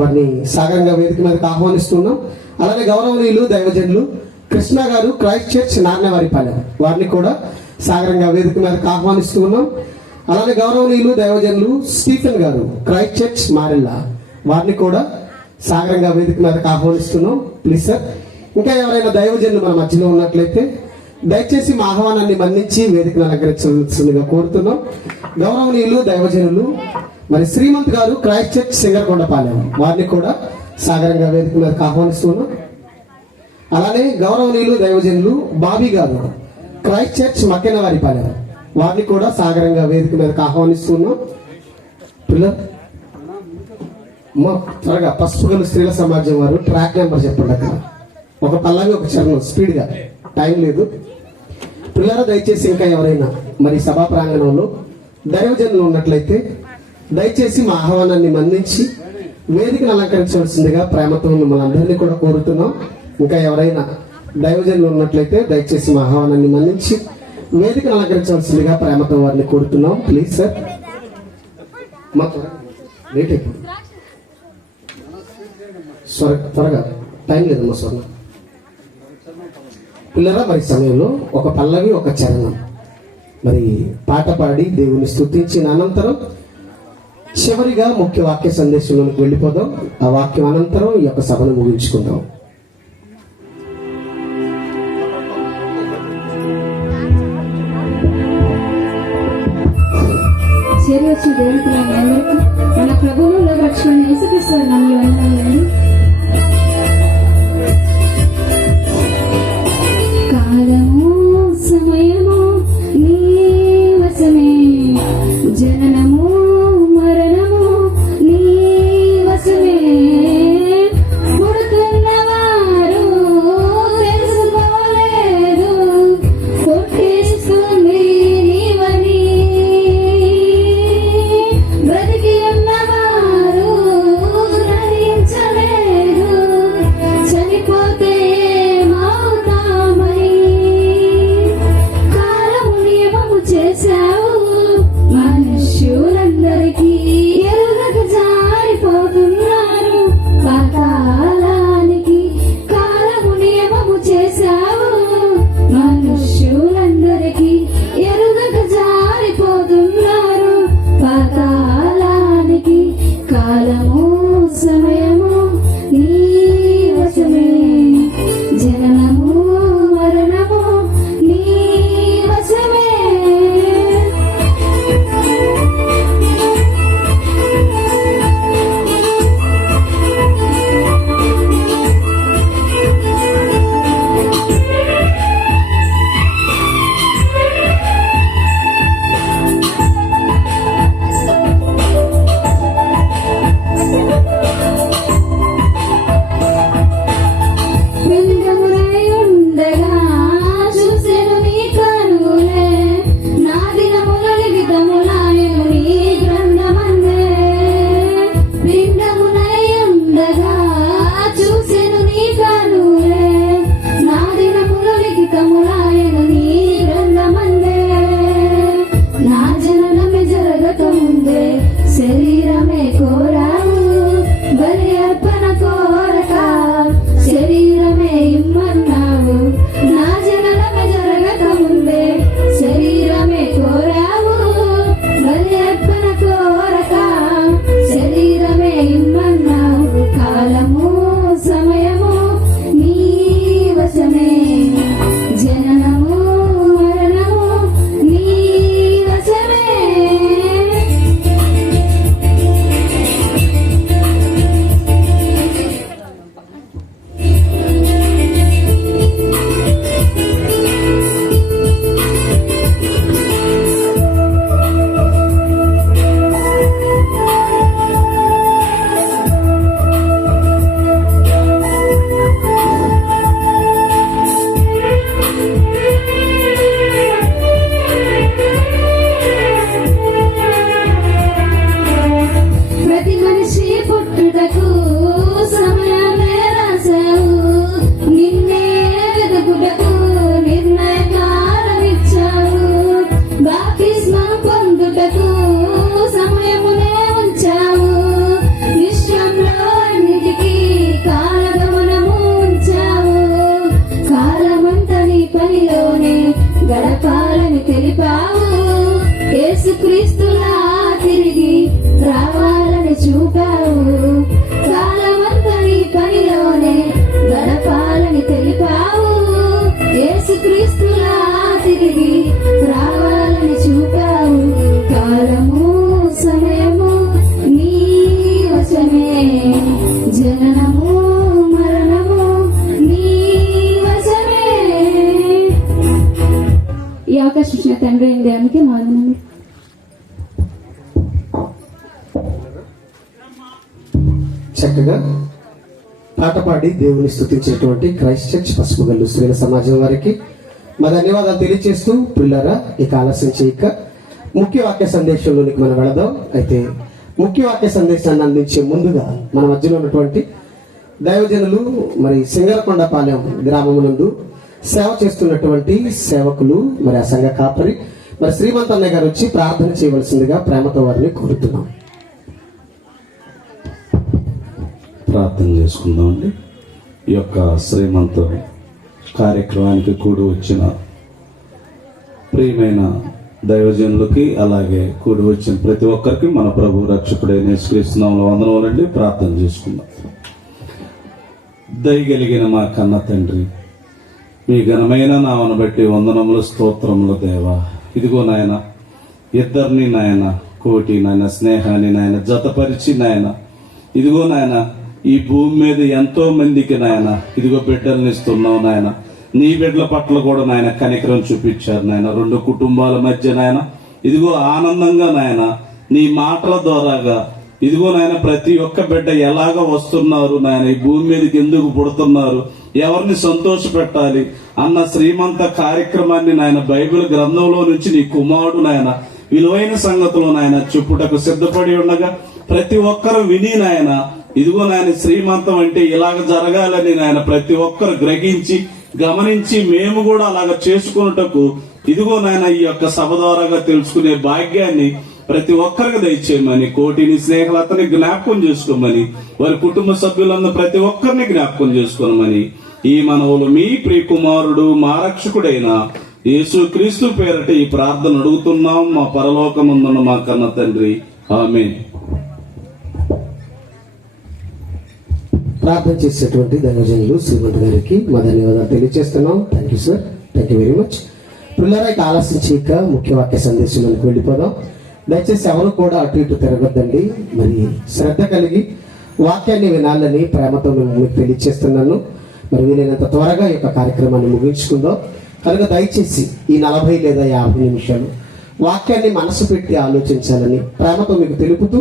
వారిని సాగరంగా వేదిక మీదకి ఆహ్వానిస్తున్నాం. అలాగే గౌరవనీయులు దైవజనులు కృష్ణ గారు క్రైస్ట్ చర్చ్ నారాయణవారిపాలెం, వారిని కూడా సాగరంగా వేదిక మీదకి ఆహ్వానిస్తూ ఉన్నాం. అలాగే గౌరవనీయులు దైవజనులు స్టీఫెన్ గారు క్రైస్ట్ చర్చ్ మారెల్లా, వారిని కూడా సాగరంగా వేదిక మీదకి ఆహ్వానిస్తున్నాం. ప్లీజ్ సార్, ఇంకా ఎవరైనా దైవజనులు మన మధ్యలో ఉన్నట్లయితే దయచేసి మా ఆహ్వానాన్ని మన్నించి వేదికను అలంకరించవలసిందిగా కోరుతున్నాం. గౌరవనీయులు దైవజనులు మరి శ్రీమంత్ గారు క్రైస్ట్ చర్చ్ సింగరకొండపాలెం, వారిని కూడా సాగరంగా వేదిక మీదకి ఆహ్వానిస్తున్నాం. అలానే గౌరవనీయులు దైవజనులు బాబీ గారు క్రైస్ట్ చర్చ్ మక్కెనవారిపాలెం, వారిని కూడా సాగరంగా వేదిక మీదకి ఆహ్వానిస్తున్నాం. పిల్లలు త్వరగా పసుపుగలు స్త్రీల సమాజం వారు ట్రాక్ నెంబర్ చెప్పండి. అక్కడ ఒక పల్లవి ఒక చరణం స్పీడ్గా, టైం లేదు. పిల్లలు దయచేసి ఇంకా ఎవరైనా మరి సభా ప్రాంగణంలో దైవజనులు ఉన్నట్లయితే దయచేసి మా ఆహ్వానాన్ని మన్నించి వేదికను అలంకరించవలసిందిగా ప్రేమతో మిమ్మల్ని అందరినీ కూడా కోరుతున్నాం. ఇంకా ఎవరైనా దైవజనులు ఉన్నట్లయితే దయచేసి మా ఆహ్వానాన్ని మన్నించి వేదికను అలంకరించవలసిందిగా ప్రేమతో వారిని కోరుతున్నాం. ప్లీజ్ సార్, మా లేట్ అయిపోయింది, త్వరగా, టైం లేదు మా స్వర్ణ. పిల్లరా, మరి సమయంలో ఒక పల్లవి ఒక చరణం మరి పాట పాడి దేవుని స్తుతించిన అనంతరం చివరిగా ముఖ్య వాక్య సందేశంలోకి వెళ్ళిపోదాం. ఆ వాక్యం అనంతరం ఈ యొక్క సభను ముగించుకుందాం. చేరి వచ్చిన దేవునికి మన ప్రభువులో రక్షణ యేసుక్రీస్తు నామములో వందనాలండి. కాలము సమయము నీ వశమే, జననము మరణము నీ పనిలోనే గడపాలని తెలిపావు. యేసుక్రీస్తులా తిరిగి రావాలని చూపావు. కాలమంతా నీ పనిలోనే గడపాలని తెలిపావు. యేసుక్రీస్తులా తిరిగి రావాలని చూపావు. కాలము సమయము నీ వశమే, జననము మరణము నీ వశమే. ఈ అవకాశం ఇచ్చిన తండ్రి అయిన దేవునికి మా వందనములు. చక్కగా పాట పాడి దేవుని స్తుతించినటువంటి క్రైస్ట్ చర్చ్ పసుపుగల్లు స్త్రీల సమాజం వారికి మా ధన్యవాదాలు తెలియజేస్తూ, పిల్లరా ఇక ఆలస్యం చేయక ముఖ్య వాక్య సందేశంలోనికి మనం వెళదాం. అయితే ముఖ్య వాక్య సందేశాన్ని అందించే ముందుగా మన మధ్యలో ఉన్నటువంటి దైవజనులు, మరి సింగరకొండపాలెం గ్రామమునందు సేవ చేస్తున్నటువంటి సేవకులు, మరి ఆ సంఘ కాపరి మరి శ్రీమంత్ అన్నయ్య గారు వచ్చి ప్రార్థన చేయవలసిందిగా ప్రేమతో వారిని కోరుతున్నాం. ప్రార్థన చేసుకుందామండి. ఈ యొక్క శ్రీమంత కార్యక్రమానికి కూడి వచ్చిన ప్రియమైన దైవజనులకి, అలాగే కూడి వచ్చిన ప్రతి ఒక్కరికి మన ప్రభు రక్షకుడైన యేసుక్రీస్తు నామములో వందనములండి. ప్రార్థన చేసుకుందాం. దయగలిగిన మా కన్న తండ్రి, మీ ఘనమైన నామను బట్టి వందనములు, స్తోత్రములు దేవా. ఇదిగో నాయన, ఇద్దరిని నాయన కోటి నాయన స్నేహాన్ని నాయన జతపరిచి నాయన, ఇదిగో నాయన ఈ భూమి మీద ఎంతో మందికి నాయన ఇదిగో బిడ్డల్ని ఇస్తున్నావు నాయన. నీ బిడ్డల పట్ల కూడా నాయన కనికరం చూపించారు నాయన. రెండు కుటుంబాల మధ్య నాయన ఇదిగో ఆనందంగా నాయన నీ మాటల ద్వారాగా ఇదిగో నాయన ప్రతి ఒక్క బిడ్డ ఎలాగ వస్తున్నారు నాయన, ఈ భూమి మీదకి ఎందుకు పుడుతున్నారు, ఎవరిని సంతోష పెట్టాలి అన్న శ్రీమంత కార్యక్రమాన్ని నాయన బైబిల్ గ్రంథంలో నుంచి నీ కుమారుడు నాయన విలువైన సంగతులు నాయన చెప్పుటకు సిద్ధపడి ఉండగా ప్రతి ఒక్కరు విని నాయన ఇదిగో నాయన శ్రీమంతం అంటే ఇలాగ జరగాలని నాయన ప్రతి ఒక్కరు గ్రహించి గమనించి మేము కూడా అలాగ చేసుకున్నటకు ఇదిగో నాయన ఈ యొక్క సభ ద్వారాగా తెలుసుకునే భాగ్యాన్ని ప్రతి ఒక్కరికి దయచేయమని, కోటిని స్నేహలతని జ్ఞాపకం చేసుకోమని, వారి కుటుంబ సభ్యులందరూ ప్రతి ఒక్కరిని జ్ఞాపకం చేసుకోమని ఈ మనవులు మీ ప్రియ కుమారుడు మా రక్షకుడైన యేసుక్రీస్తు పేరట ఈ ప్రార్థన అడుగుతున్నాం మా పరలోకమందున్న మా కన్న తండ్రి. ఆమేన్. ప్రార్థన చేసేటువంటి దైవజనులు శ్రీమంత్ గారికి మా ధన్యవాదాలు తెలియజేస్తున్నాం. Thank you sir, thank you very much. పిల్లరా ఇక ఆలస్యం చేయక ముఖ్య వాక్య సందేశంలోకి వెళ్ళిపోదాం. దయచేసి ఎవరు కూడా అటు ఇటు తిరగొద్దండి. మరి శ్రద్ధ కలిగి వాక్యాన్ని వినాలని ప్రేమతో మేము మీకు తెలియజేస్తున్నాను. మరి వీలైనంత త్వరగా ఈ యొక్క కార్యక్రమాన్ని ముగించుకుందాం. కనుక దయచేసి ఈ 40 లేదా 50 నిమిషాలు వాక్యాన్ని మనసు పెట్టి ఆలోచించాలని ప్రేమతో మీకు తెలుపుతూ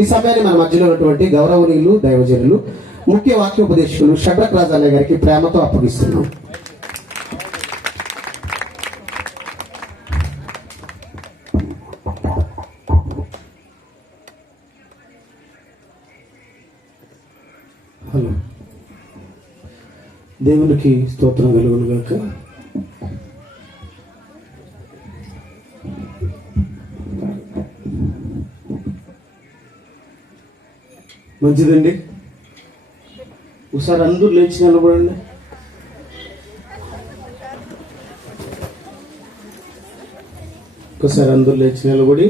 ఈ సమయాన్ని మన మధ్యలో ఉన్నటువంటి గౌరవనీయులు దైవజనులు ముఖ్య వాక్యోపదేశకులు షడ్రక్ రాజ్ అన్నయ్య గారికి ప్రేమతో అప్పగిస్తున్నాం. హలో, దేవునికి స్తోత్రం కలుగును గాక. మంచిదండి. ఒకసారి అందరూ లేచి నిలబడండి. ఒకసారి అందరూ లేచి నిలబడి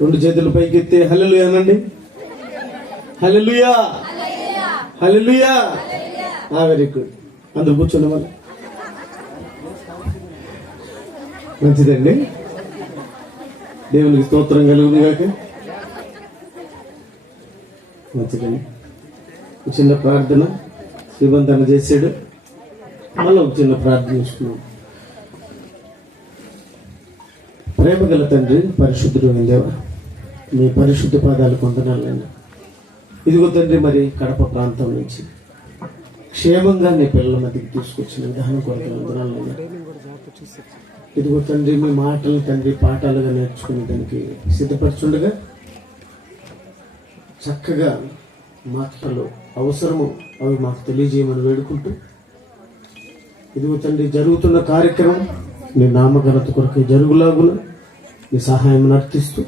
2 చేతులు పైకెత్తి హల్లెలూయా అనండి. Hallelujah, hallelujah. Very good. అందరూ కూర్చోండి. మరి మంచిదండి. దేవునికి స్తోత్రం కలుగును గాక. మంచిదండి. చిన్న ప్రార్థన శ్రీమంతన చేశాడు. మళ్ళీ ఒక చిన్న ప్రార్థన చేసుకున్నాం. ప్రేమ గల తండ్రి, పరిశుద్ధుడు దేవా, మీ పరిశుద్ధ పాదాలు కొందనాలండి. ఇదిగో తండ్రి, మరి కడప ప్రాంతం నుంచి క్షేమంగా నీ పిల్లల మధ్యకి తీసుకొచ్చిన విధానం కొరకు వందనాలండి. ఇదిగో తండ్రి, మీ మాటలు తండ్రి పాఠాలుగా నేర్చుకునే దానికి సిద్ధపరచుండగా చక్కగా మాటలు అవసరము అవి మాకు తెలియజేయమని వేడుకుంటూ, ఇదిగో తండ్రి జరుగుతున్న కార్యక్రమం నీ నామఘనత కొరకు జరుగులాగున నీ సహాయం నర్తిస్తూ,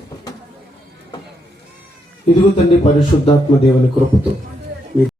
ఇదిగో తండ్రి పరిశుద్ధాత్మ దేవుని కృపతో